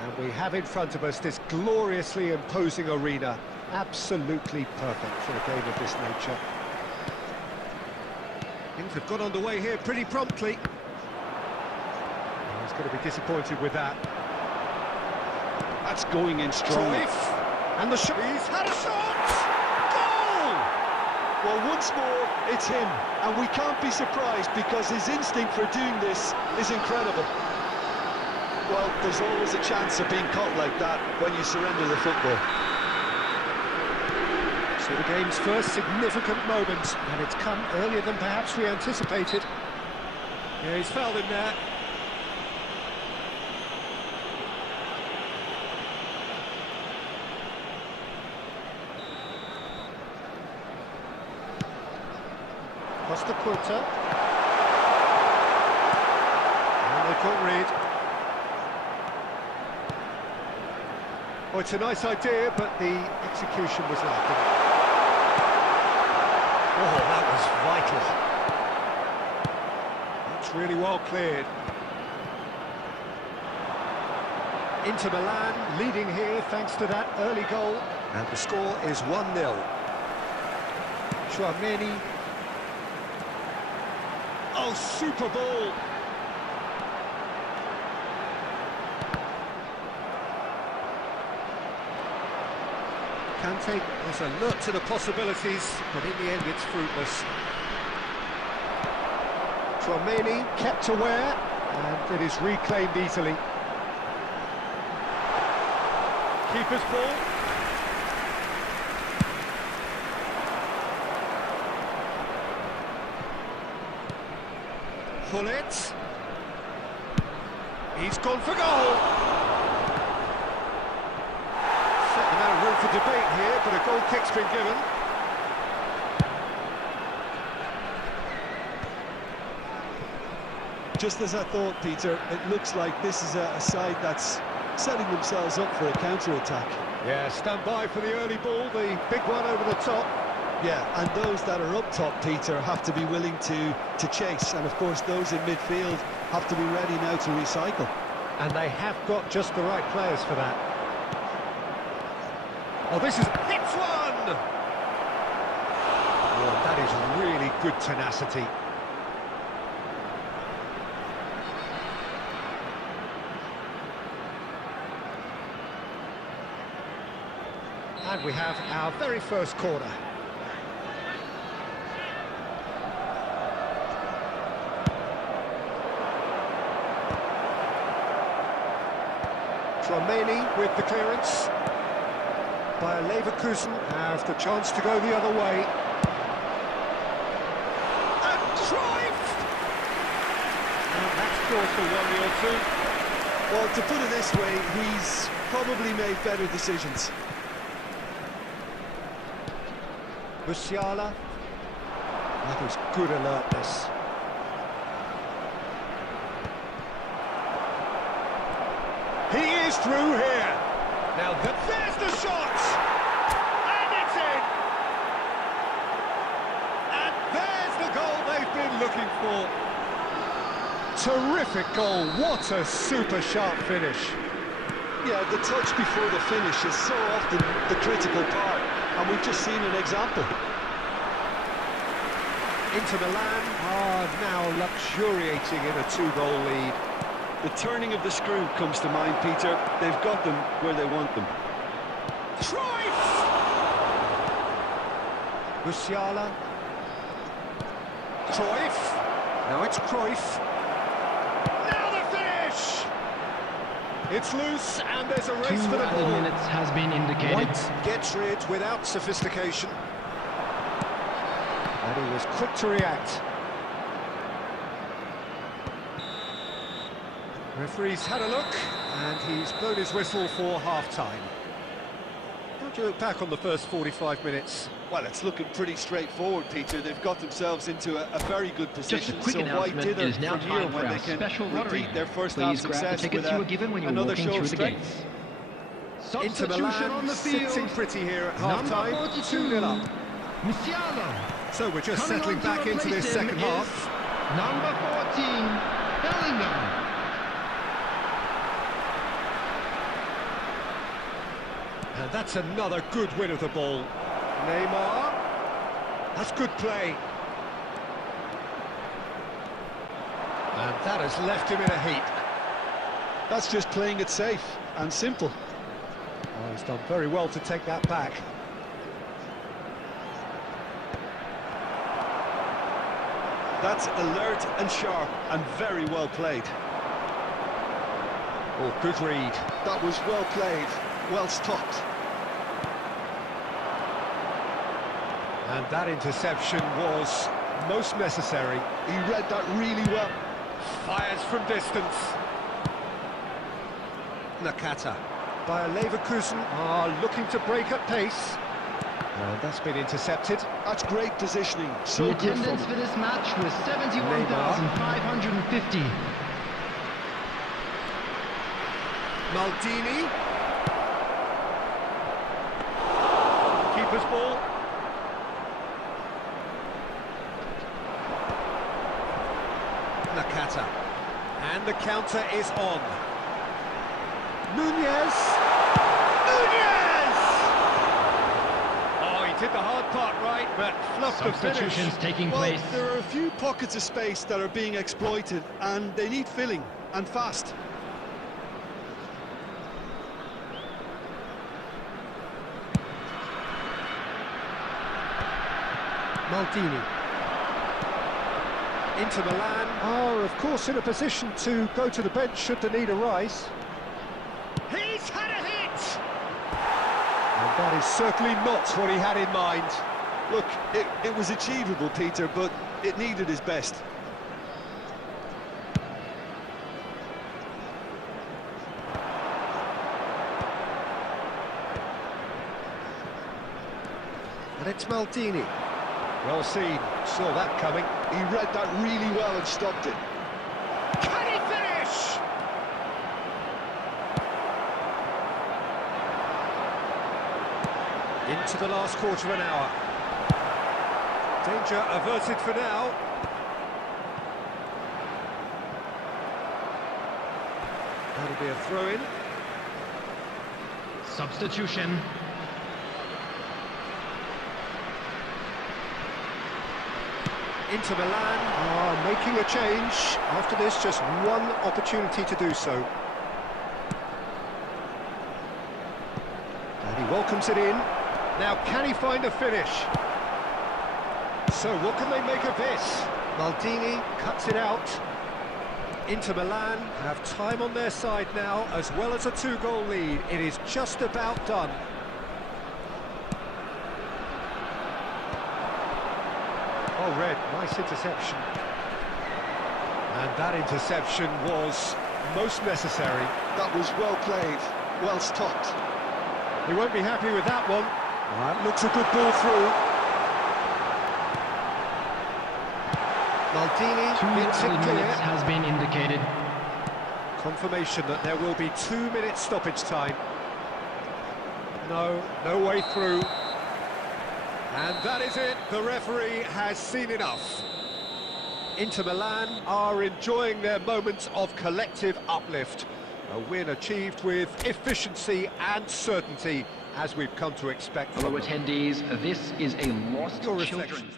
And we have in front of us this gloriously imposing arena. Absolutely perfect for a game of this nature. Things have got underway here pretty promptly. He's going to be disappointed with that. That's going in strong. And the shot. He's had a shot! Goal! Well, once more, it's him. And we can't be surprised because his instinct for doing this is incredible. Well, there's always a chance of being caught like that when you surrender the football. So the game's first significant moment, and it's come earlier than perhaps we anticipated. Yeah, he's fouled him there. Costa Curta. And they couldn't read. Oh, it's a nice idea, but the execution was lacking. Oh, that was vital. That's really well cleared. Inter Milan leading here thanks to that early goal. And the score is 1-0. Chouameni. Oh, super ball. Kante was alert to the possibilities, but in the end it's fruitless. Chouameni kept aware, and it is reclaimed easily. Keeper's ball. Pullet. He's gone for goal. Certain amount of room for debate here, but a goal kick's been given. Just as I thought, Peter, it looks like this is a side that's setting themselves up for a counter-attack. Yeah, stand by for the early ball, the big one over the top. Yeah, and those that are up top, Peter, have to be willing to chase. And, of course, those in midfield have to be ready now to recycle. And they have got just the right players for that. Oh, this is... Hits one! Oh, that is really good tenacity. And we have our very first corner. Chouameni with the clearance. Bayer Leverkusen have the chance to go the other way. And Cruyff! And that's scored for 1-0 too. Well, to put it this way, he's probably made better decisions. Musiala. That was good alertness. He is through here. Now there's the shot! And it's in! And there's the goal they've been looking for. Terrific goal. What a super sharp finish. Yeah, the touch before the finish is so often the critical part, and we've just seen an example. Inter Milan are now luxuriating in a 2-goal lead. The turning of the screw comes to mind, Peter. They've got them where they want them. Cruyff! Musiala. Cruyff. Now it's Cruyff. Now the finish! It's loose, and there's a race for the 2 added ball. minutes has been indicated. White gets rid without sophistication. And he was quick to react. Referee's had a look, and he's blown his whistle for half-time. How do you look back on the first 45 minutes? Well, it's looking pretty straightforward, Peter. They've got themselves into a very good position. Just a quick announcement, it is now time for when our they can special lottery. repeat their first Please half grab the success tickets with you were given when you were another walking show through of the strength. gates. Inter Substitution Milan on the field. sitting pretty here at Number half-time. 42, 2-0 up. Musiala. So we're just Coming settling on to back into replace this him second is half. Number 14, Bellingham. And that's another good win of the ball. Neymar. That's good play. And that has left him in a heap. That's just playing it safe and simple. Oh, he's done very well to take that back. That's alert and sharp and very well played. Oh, good read. That was well played, well stopped. And that interception was most necessary. He read that really well. Fires from distance. Nakata. Bayer Leverkusen are looking to break at pace. And that's been intercepted. That's great positioning. So The good from attendance him. for this match was 71,550. Maldini. Keeper's ball. Nakata. And the counter is on. Nunez! Nunez! Oh, he did the hard part right, but fluffed the finish. Substitutions taking Well, place. there are a few pockets of space that are being exploited, and they need filling, and fast. Maldini. Inter Milan are, of course, in a position to go to the bench should the need arise. He's had a hit! And that is certainly not what he had in mind. Look, it was achievable, Peter, but it needed his best. And it's Maldini. Well seen, saw that coming. He read that really well and stopped it. Can he finish? Into the last quarter of an hour. Danger averted for now. That'll be a throw-in. Substitution. Inter Milan are making a change. After this, just one opportunity to do so. And he welcomes it in. Now, can he find a finish? So, what can they make of this? Maldini cuts it out. Inter Milan have time on their side now, as well as a two-goal lead. It is just about done. Oh, Red, nice interception. And that interception was most necessary. That was well played, well stopped. He won't be happy with that one. That looks a good ball through. Maldini 2 gets it added clear. minutes has been indicated. Confirmation that there will be 2 minutes stoppage time. No way through. And that is it, the referee has seen enough. Inter Milan are enjoying their moments of collective uplift. A win achieved with efficiency and certainty, as we've come to expect from Fellow them. attendees, this is a lost Your children. reflections.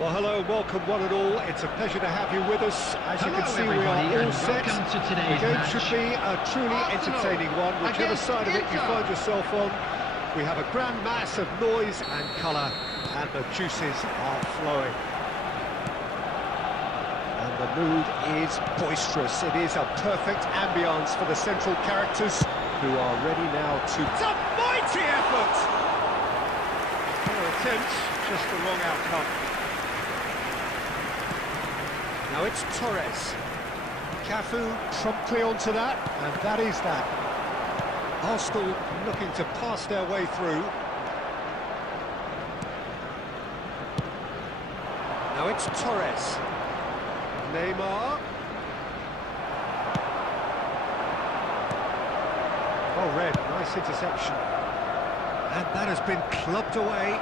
Well, hello, welcome one and all. It's a pleasure to have you with us. As you can see, we are all set. The game should be a truly entertaining one. Whichever side of it you find yourself on, we have a grand mass of noise and colour, and the juices are flowing. And the mood is boisterous. It is a perfect ambience for the central characters, who are ready now to... It's a mighty effort! Fair attempt, just the wrong outcome. Now it's Torres. Cafu promptly onto that, and that is that. Arsenal looking to pass their way through. Now it's Torres. Neymar. Oh, red, nice interception. And that has been clubbed away.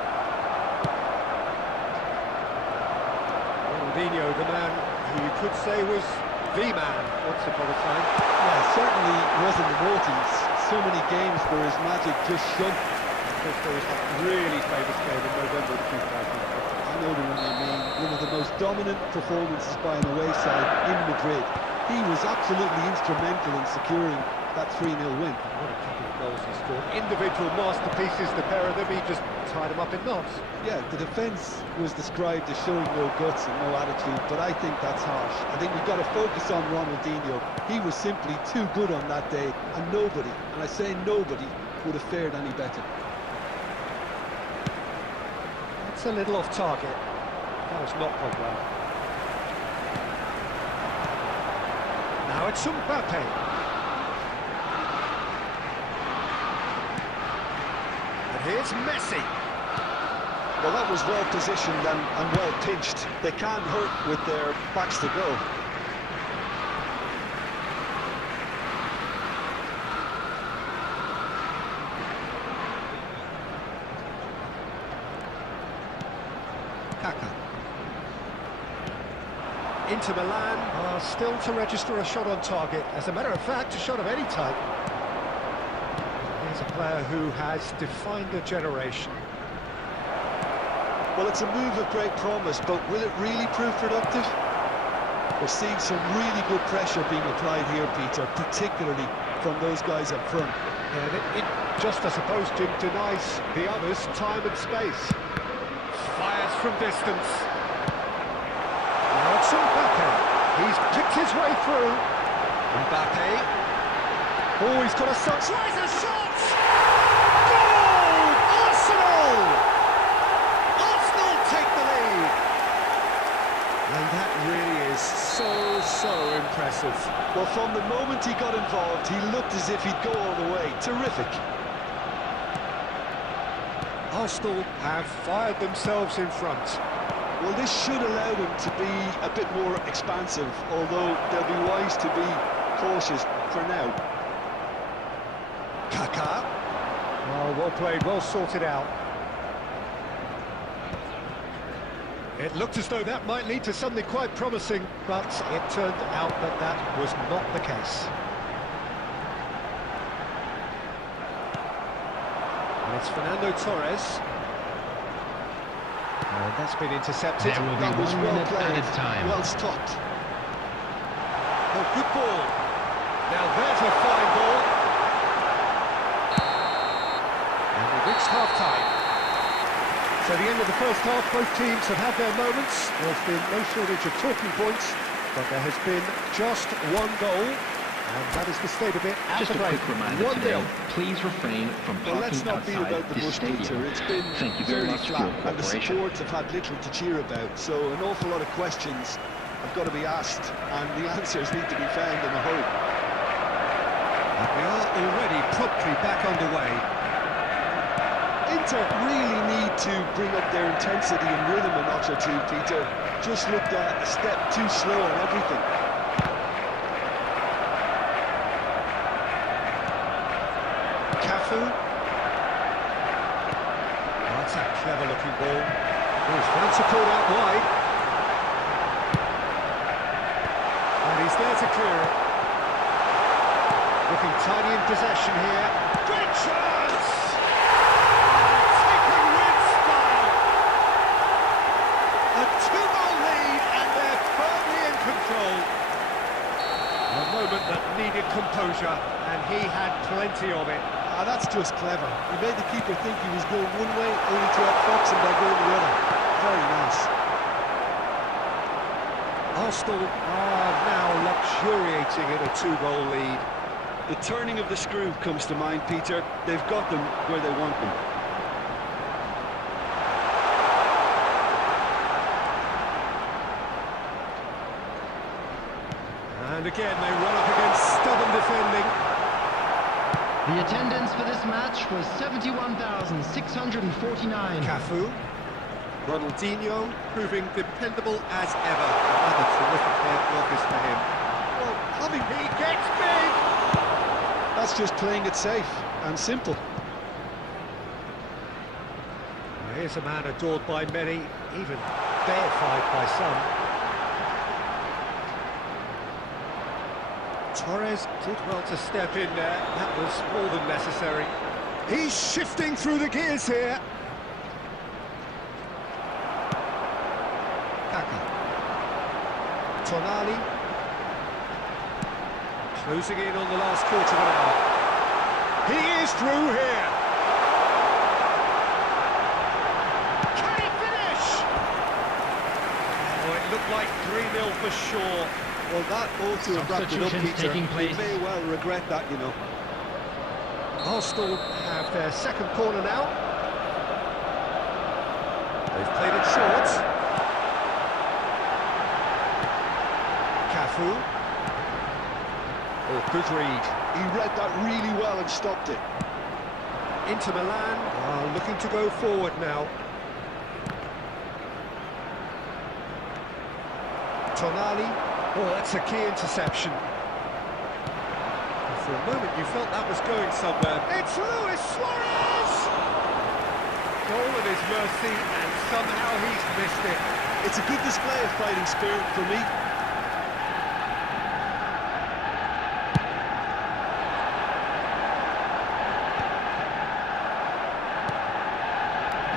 Ronaldinho, the man who you could say was the man once upon a time. Yeah, certainly wasn't the noughties. So many games where his magic just shone. Of course, there was that really famous game in November of 2004. I know the one you mean. One of the most dominant performances by an away side in Madrid. He was absolutely instrumental in securing that 3-0 win. What a couple of goals he scored. Individual masterpieces, the pair of them, he just tied them up in knots. Yeah, the defence was described as showing no guts and no attitude, but I think that's harsh. I think we've got to focus on Ronaldinho. He was simply too good on that day, and nobody, and I say nobody, would have fared any better. That's a little off target. That was not Pogba. Now it's Mbappe. And here's Messi. Well, that was well positioned and well pinched. They can't hurt with their backs to go. Kaka. Inter Milan are still to register a shot on target. As a matter of fact, a shot of any type. Here's a player who has defined a generation. Well, it's a move of great promise, but will it really prove productive? We're seeing some really good pressure being applied here, Peter, particularly from those guys up front. And it just, I suppose, Jim, denies the others time and space. Fires from distance. Now it's Mbappe. He's picked his way through. Mbappe. Oh, he's got a shot. Tries a shot! Goal! Arsenal! Arsenal take the lead. And that really is so impressive. Well, from the moment he got involved, he looked as if he'd go all the way. Terrific. Arsenal have fired themselves in front. Well, this should allow them to be a bit more expansive, although they'll be wise to be cautious for now. Kaka. Oh, well played, well sorted out. It looked as though that might lead to something quite promising, but it turned out that that was not the case. And it's Fernando Torres. And that's been intercepted. There will be That was 1 well minute played, added time. well stopped. Oh, good ball. Now there's a fine ball. And we've reached half-time. So the end of the first half, both teams have had their moments. There's been no shortage of talking points, but there has been just one goal, and that is the state of it at Just the a break. quick reminder 1-0. today, please refrain from Well, let's parking not beat outside about the this bush, Peter. stadium. It's been Thank you very fairly much for flat, your and the cooperation. supports have had little to cheer about, so an awful lot of questions have got to be asked, and the answers need to be found in a hurry. And we are already promptly back underway. Inter really need to bring up their intensity and rhythm a notch or two, Peter. Just looked a step too slow on everything. Cafu. That's a clever-looking ball. He's found support out wide. And he's there to clear it. Looking tidy in possession here. Great chance! Taken with style. A moment that needed composure, and he had plenty of it. That's just clever. He made the keeper think he was going one way, only to outfox him by going the other. Very nice. Arsenal are now luxuriating in a 2-goal lead. The turning of the screw comes to mind, Peter. They've got them where they want them. And again, they run up against stubborn defending. The attendance for this match was 71,649. Cafu. Ronaldinho proving dependable as ever. Another terrific day at office for him. Well, he gets big! That's just playing it safe and simple. Here's a man adored by many, even deified by some. Torres did well to step in there. That was more than necessary. He's shifting through the gears here. Kaka. Tonali. Closing in on the last quarter of an hour. He is through here. Can he finish? Oh, it looked like 3-0 for sure. Well, that ought to have wrapped it up, Substitutions Peter. taking place. He may well regret that, you know. Arsenal have their second corner now. They've played it short. Cafu. Oh, good read. He read that really well and stopped it. Inter Milan are looking to go forward now. Tonali. Oh, that's a key interception. For a moment you felt that was going somewhere. It's Luis Suarez! Goal at his mercy, and somehow he's missed it. It's a good display of fighting spirit for me.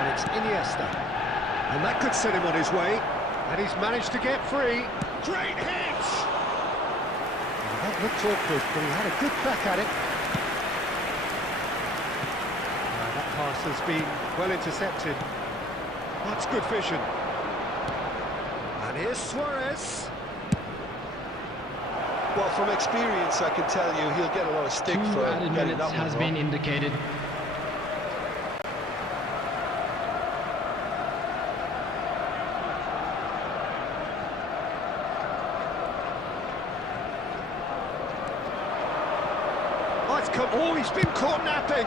And it's Iniesta. And that could set him on his way. And he's managed to get free. Great hit! That looked awkward, but he had a good crack at it. That pass has been well intercepted. That's good vision. And here's Suarez. Well, from experience, I can tell you he'll get a lot of stick 2 for added getting minutes that one has wrong. been indicated. Oh, he's been caught napping.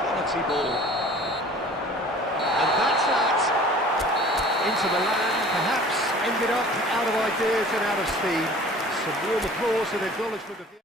Quality ball. And that's that. Inter Milan perhaps ended up out of ideas and out of steam. Some warm applause and acknowledgement of the...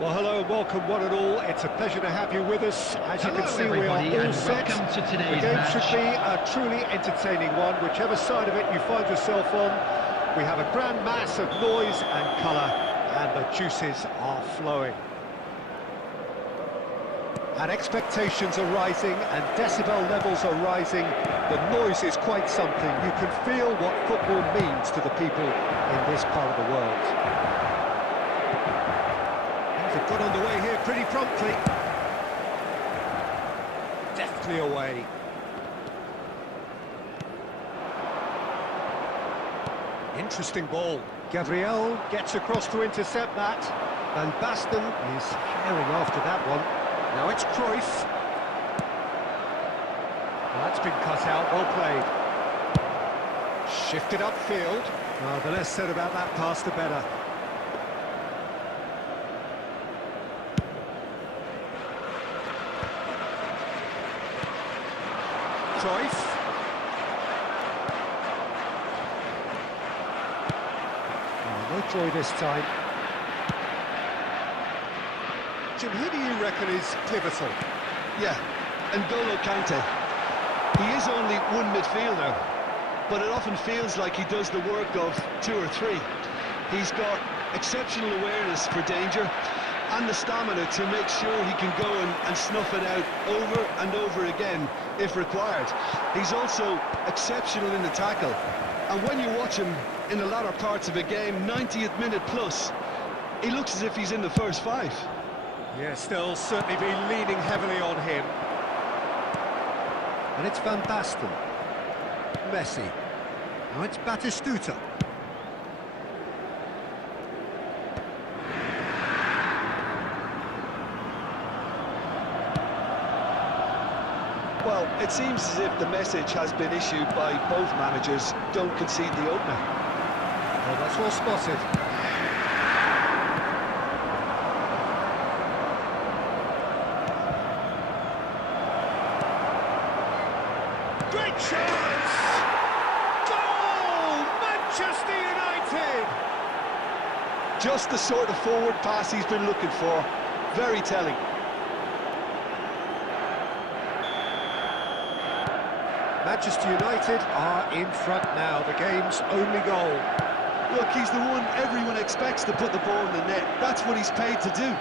Well, hello and welcome one and all. It's a pleasure to have you with us. As you can see, we are all set. Welcome to today's The game match. should be a truly entertaining one, whichever side of it you find yourself on. We have a grand mass of noise and colour, and the juices are flowing. And expectations are rising, and decibel levels are rising. The noise is quite something. You can feel what football means to the people in this part of the world. They've got underway here pretty promptly. Deftly away. Interesting ball. Gabriel gets across to intercept that. Van Basten is herring after that one. Now it's Cruyff. Well, that's been cut out, well played. Shifted upfield. The less said about that pass, the better. Cruyff. No joy this time. Jim, who do you reckon is pivotal? Yeah, N'Golo Kante. He is only one midfielder, but it often feels like he does the work of two or three. He's got exceptional awareness for danger and the stamina to make sure he can go and snuff it out over and over again if required. He's also exceptional in the tackle, and when you watch him in the latter parts of a game, 90th minute plus, he looks as if he's in the first five. Yes, they'll certainly be leaning heavily on him. And it's Van Basten. Messi. Now it's Batistuta. Well, it seems as if the message has been issued by both managers: don't concede the opener. Well, that's well spotted. Great chance! Goal! Manchester United! Just the sort of forward pass he's been looking for. Very telling. Manchester United are in front now, the game's only goal. Look, he's the one everyone expects to put the ball in the net. That's what he's paid to do.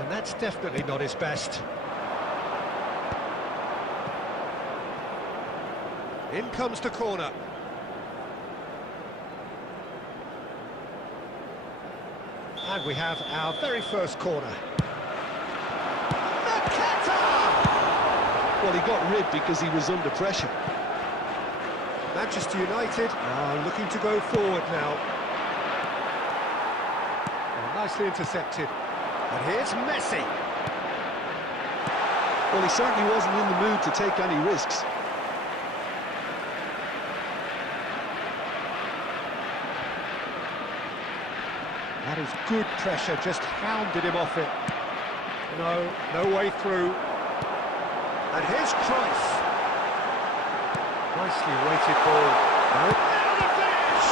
And that's definitely not his best. In comes the corner. And we have our very first corner. Well, he got rid because he was under pressure. Manchester United are looking to go forward now. Well, nicely intercepted. And here's Messi. Well, he certainly wasn't in the mood to take any risks. That is good pressure, just hounded him off it. No way through. And here's Cruyff. Nicely weighted ball. No. The finish!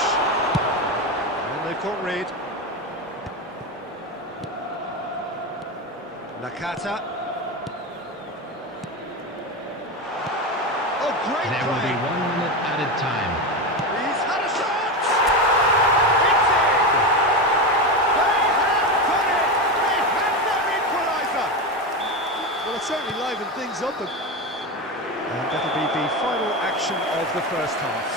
And they've got rid. Nakata. Oh, great There will play. be 1 minute added time. He's had a shot! It's in! They have put it! They have their equaliser! Well, it certainly livened things up. And that'll be the final action of the first half.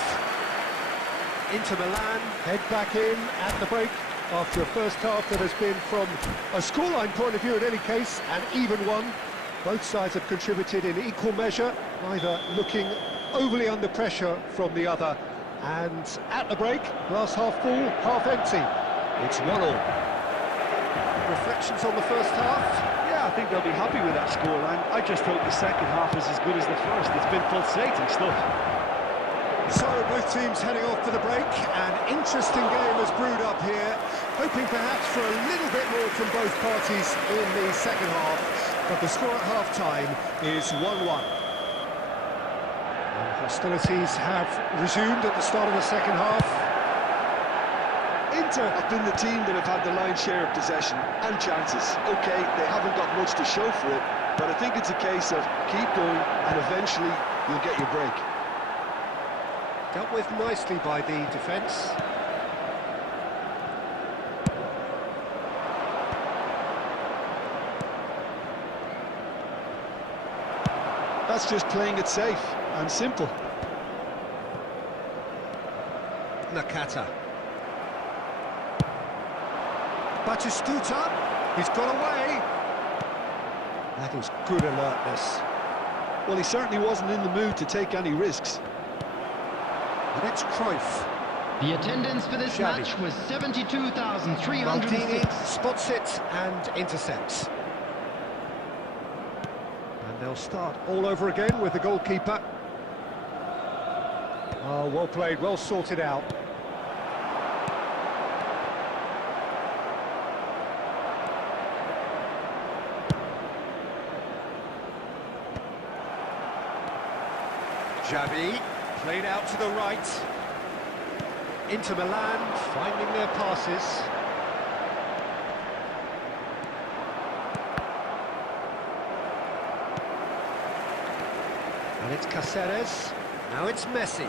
Inter Milan head back in at the break after a first half that has been, from a scoreline point of view in any case, an even one. Both sides have contributed in equal measure, neither looking overly under pressure from the other. And at the break, glass half full, half empty. It's 1-1. Reflections on the first half? Yeah, I think they'll be happy with that scoreline. I just hope the second half is as good as the first. It's been pulsating stuff. So both teams heading off for the break. An interesting game has brewed up here, hoping perhaps for a little bit more from both parties in the second half, but the score at half-time is 1-1. Hostilities have resumed at the start of the second half. Inter have been the team that have had the lion's share of possession and chances. Okay, they haven't got much to show for it, but I think it's a case of keep going and eventually you'll get your break. Dealt with nicely by the defence. That's just playing it safe and simple. Nakata. Batistuta, he's got away. That is good alertness. Well, he certainly wasn't in the mood to take any risks. And it's Cruyff. The attendance for this Xavi. match was Maldini 72,306. spots it and intercepts. And they'll start all over again with the goalkeeper. Oh, well played, well sorted out. Xavi, played out to the right. Inter Milan, finding their passes. And it's Caceres. Now it's Messi.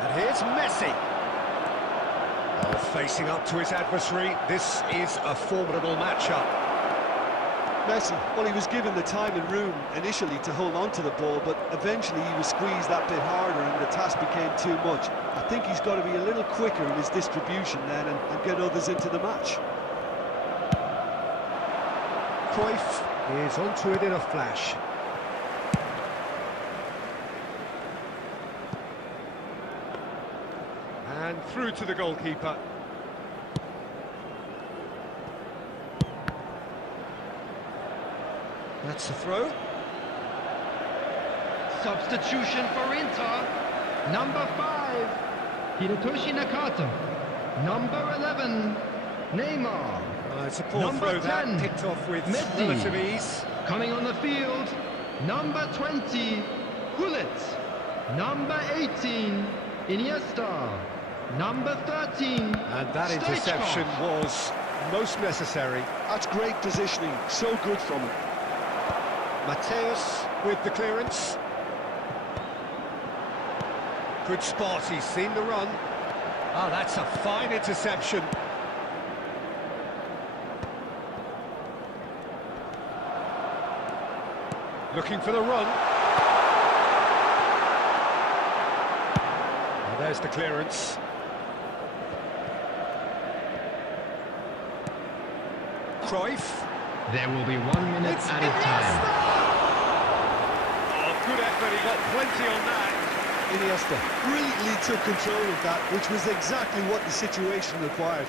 And here's Messi. Oh, facing up to his adversary. This is a formidable matchup. Messi, well, he was given the time and room initially to hold on to the ball, but eventually he was squeezed that bit harder and the task became too much. I think he's got to be a little quicker in his distribution then and get others into the match. Cruyff is onto it in a flash. And through to the goalkeeper. That's the throw. Substitution for Inter. Number 5, Hirotoshi Nakata. Number 11, Neymar. It's a poor Number throw 10, that, picked off with Messi. relative ease. Coming on the field, number 20, Gullit. Number 18, Iniesta. Number 13, And that Stoichkov. interception was most necessary. That's great positioning, so good from him. Mateus with the clearance. Good spot, he's seen the run. Oh, that's a fine interception. Looking for the run. Oh, there's the clearance. Cruyff. There will be 1 minute added time. Oh, good effort, he got plenty on that. Iniesta brilliantly took control of that, which was exactly what the situation required.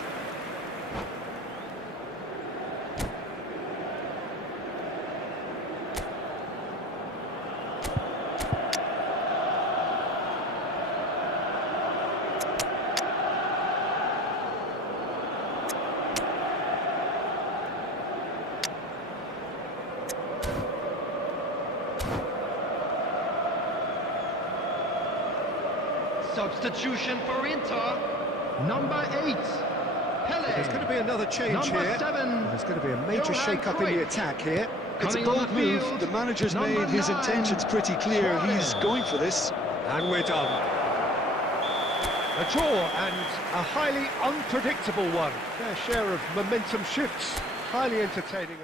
Substitution for Inter. Number 8, Pele. There's going to be another change Number here. 7, There's going to be a major Johan shake-up in the Cruyff. attack here. It's a Coming on bold the move. field, The manager's number made his 9, intentions pretty clear. He's Suarez. going for this. And we're done. A draw and a highly unpredictable one. Their share of momentum shifts. Highly entertaining.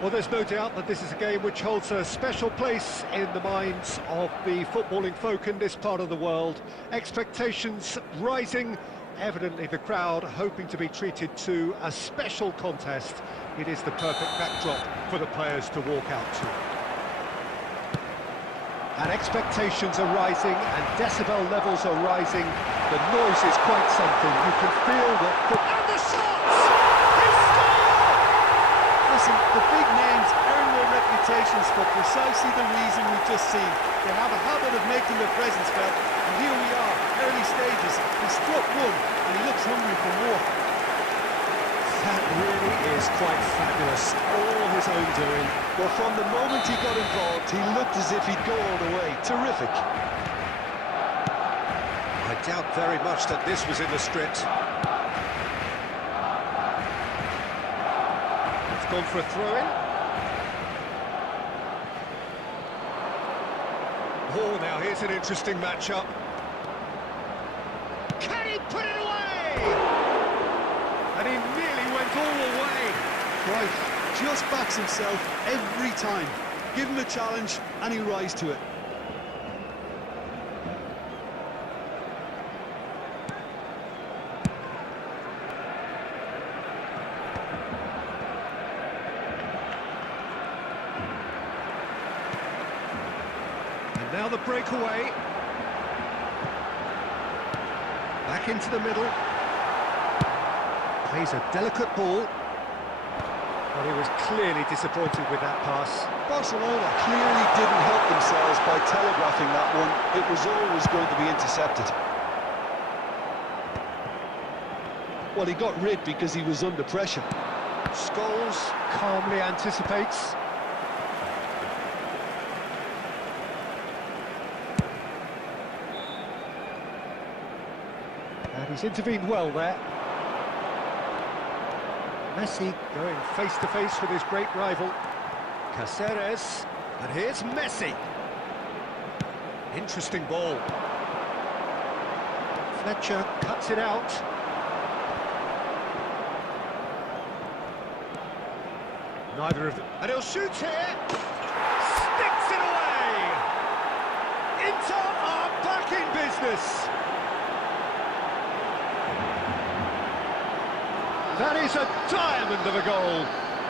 Well, there's no doubt that this is a game which holds a special place in the minds of the footballing folk in this part of the world. Expectations rising, evidently the crowd hoping to be treated to a special contest. It is the perfect backdrop for the players to walk out to. And expectations are rising and decibel levels are rising. The noise is quite something. You can feel that... And the shots! He scored! Listen, the big names earn their reputations for precisely the reason we've just seen. They have a habit of making their presence felt, and here we are, early stages. He struck one, and he looks hungry for more. That really is quite fabulous, all his own doing. Well, from the moment he got involved, he looked as if he'd go all the way. Terrific. I doubt very much that this was in the script. It's gone for a throw-in. Oh, now here's an interesting matchup. Can he put it away? And he nearly went all the way. Right, just backs himself every time. Give him a challenge, and he'll rise to it. And now the breakaway. Back into the middle. Plays a delicate ball. Well, he was clearly disappointed with that pass. Barcelona clearly didn't help themselves by telegraphing that one. It was always going to be intercepted. Well, he got rid because he was under pressure. Scholes calmly anticipates. And he's intervened well there. Messi going face-to-face with his great rival. Cáceres, and here's Messi. Interesting ball. Fletcher cuts it out. Neither of them. And he'll shoot here. Sticks it away. Inter are back in business. That is a diamond of a goal.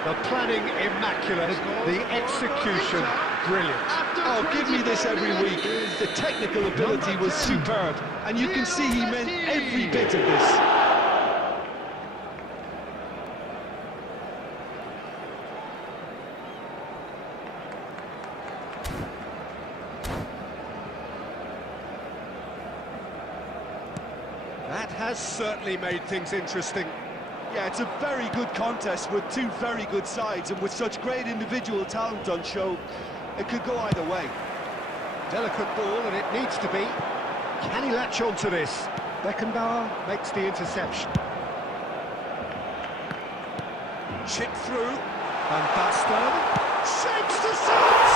The planning immaculate, the execution brilliant. Oh, give me this every week. The technical ability was superb, and you can see he meant every bit of this. That has certainly made things interesting. Yeah, it's a very good contest with two very good sides, and with such great individual talent on show, it could go either way. Delicate ball, and it needs to be. Can he latch on to this? Beckenbauer makes the interception. Chip through, and Bastard shapes the shots!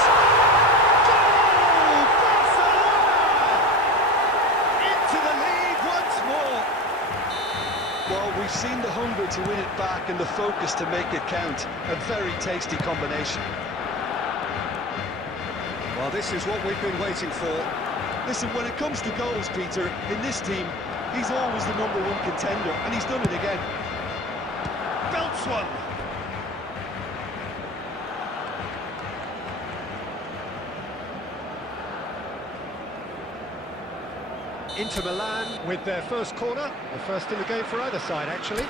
Goal! Barcelona! Into the lead once more. Well, we've seen the hunger to win it back and the focus to make it count. A very tasty combination. Well, this is what we've been waiting for. Listen, when it comes to goals, Peter, in this team, he's always the #1 contender, and he's done it again. Belts one. Inter Milan with their first corner, the first in the game for either side, actually.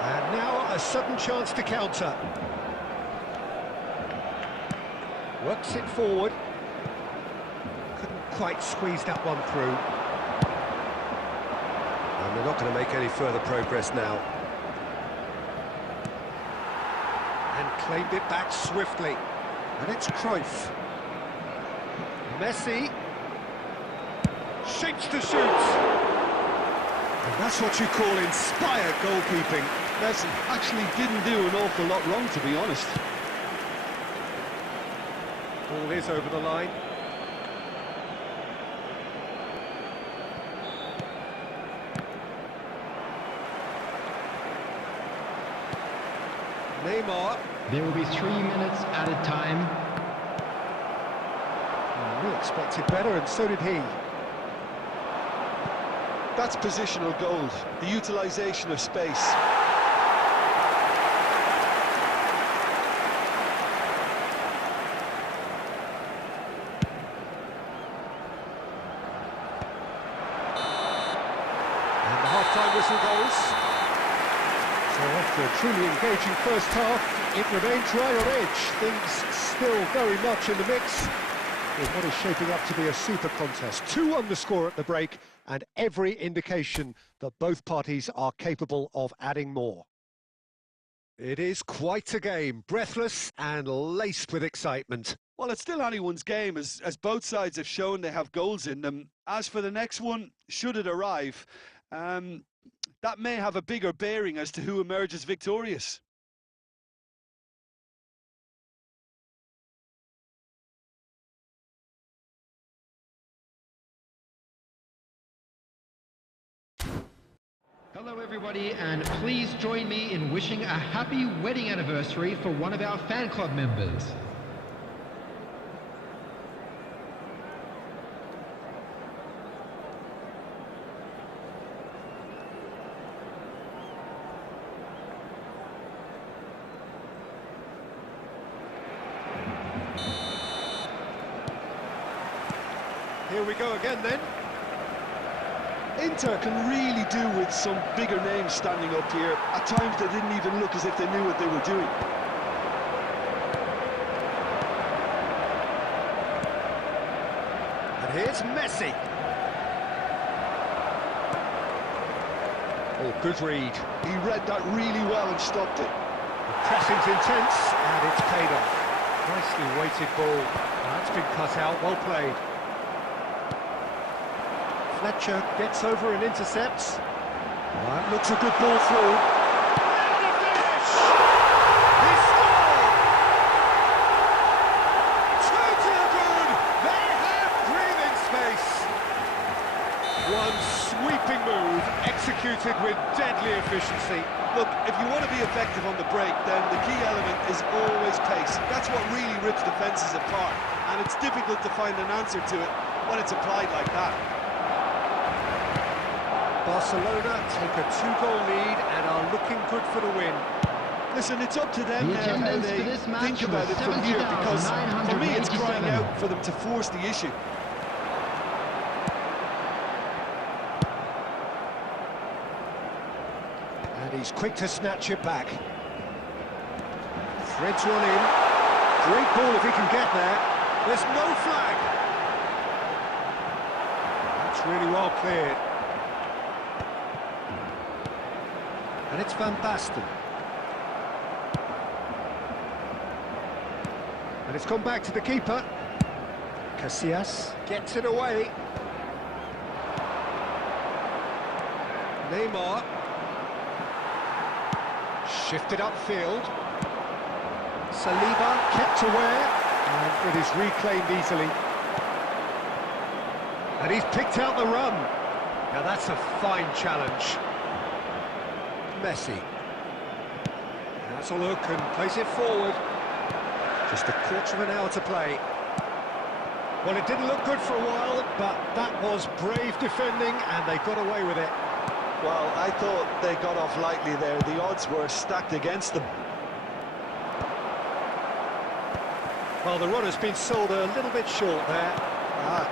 And now a sudden chance to counter. Works it forward. Couldn't quite squeeze that one through. And they're not going to make any further progress now. And claimed it back swiftly. And it's Cruyff. Messi. Shapes to shoot. And that's what you call inspired goalkeeping. Messi actually didn't do an awful lot wrong, to be honest. Ball is over the line. Neymar. There will be 3 minutes added time. We expected better, and so did he. That's positional gold, the utilisation of space. And the half-time whistle goes. So after a truly engaging first half, it remains right on edge. Things still very much in the mix. In what is shaping up to be a super contest. 2-1 the score at the break, and every indication that both parties are capable of adding more. It is quite a game, breathless and laced with excitement. Well, it's still anyone's game, as both sides have shown they have goals in them. As for the next one, should it arrive, that may have a bigger bearing as to who emerges victorious. Hello everybody, and please join me in wishing a happy wedding anniversary for one of our fan club members. Here we go again then. Inter can really do with some bigger names standing up here. At times they didn't even look as if they knew what they were doing. And here's Messi. Oh, good read. He read that really well and stopped it. The pressing's intense, and it's paid off. Nicely weighted ball. That's been cut out, well played. Fletcher gets over and intercepts. That looks a good ball through. And the finish! He scored! Two to the good! They have breathing space! One sweeping move, executed with deadly efficiency. Look, if you want to be effective on the break, then the key element is always pace. That's what really rips defences apart, and it's difficult to find an answer to it when it's applied like that. Barcelona take a 2-goal lead and are looking good for the win. Listen, it's up to them The now how attendance they for this match think about was it from here, because for me it's crying 70,987. out for them to force the issue. And he's quick to snatch it back. Threads one in. Great ball if he can get there. There's no flag. That's really well cleared. And it's Van Basten. And it's gone back to the keeper. Casillas gets it away. Neymar. Shifted upfield. Saliba kept aware, and it is reclaimed easily. And he's picked out the run. Now that's a fine challenge. Messi. That's a look and plays it forward. Just a quarter of an hour to play. Well, it didn't look good for a while, but that was brave defending, and they got away with it. Well, I thought they got off lightly there. The odds were stacked against them. Well, the runner's been sold a little bit short there.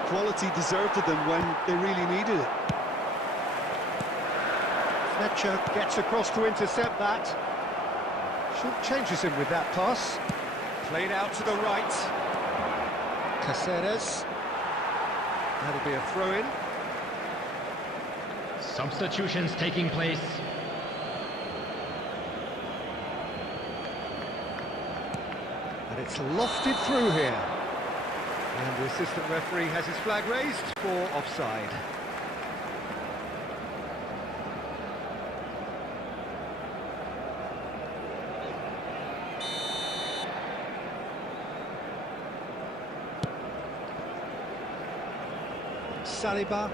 Quality deserted them when they really needed it. Fletcher gets across to intercept that. Short changes him with that pass. Played out to the right. Caceres. That'll be a throw-in. Substitutions taking place. And it's lofted through here. And the assistant referee has his flag raised for offside. Saliba.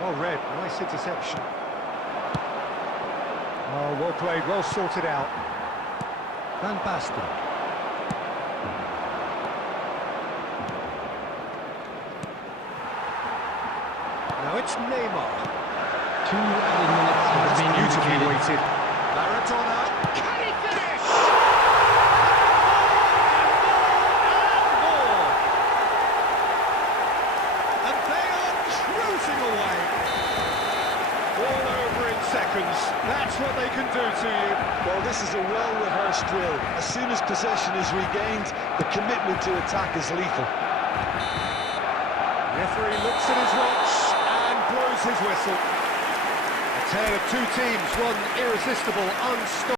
Well read, nice interception. Oh, well played, well sorted out. Van Basten. Now it's Neymar. 2 added minutes has been Beautifully indicated. weighted. Maradona. Can he finish? And they are cruising away. All over in seconds. That's what they can do to you. Well, this is a well-rehearsed drill. As soon as possession is regained, the commitment to attack is lethal. Referee looks at his watch and blows his whistle. A tale of two teams, one irresistible, unstoppable.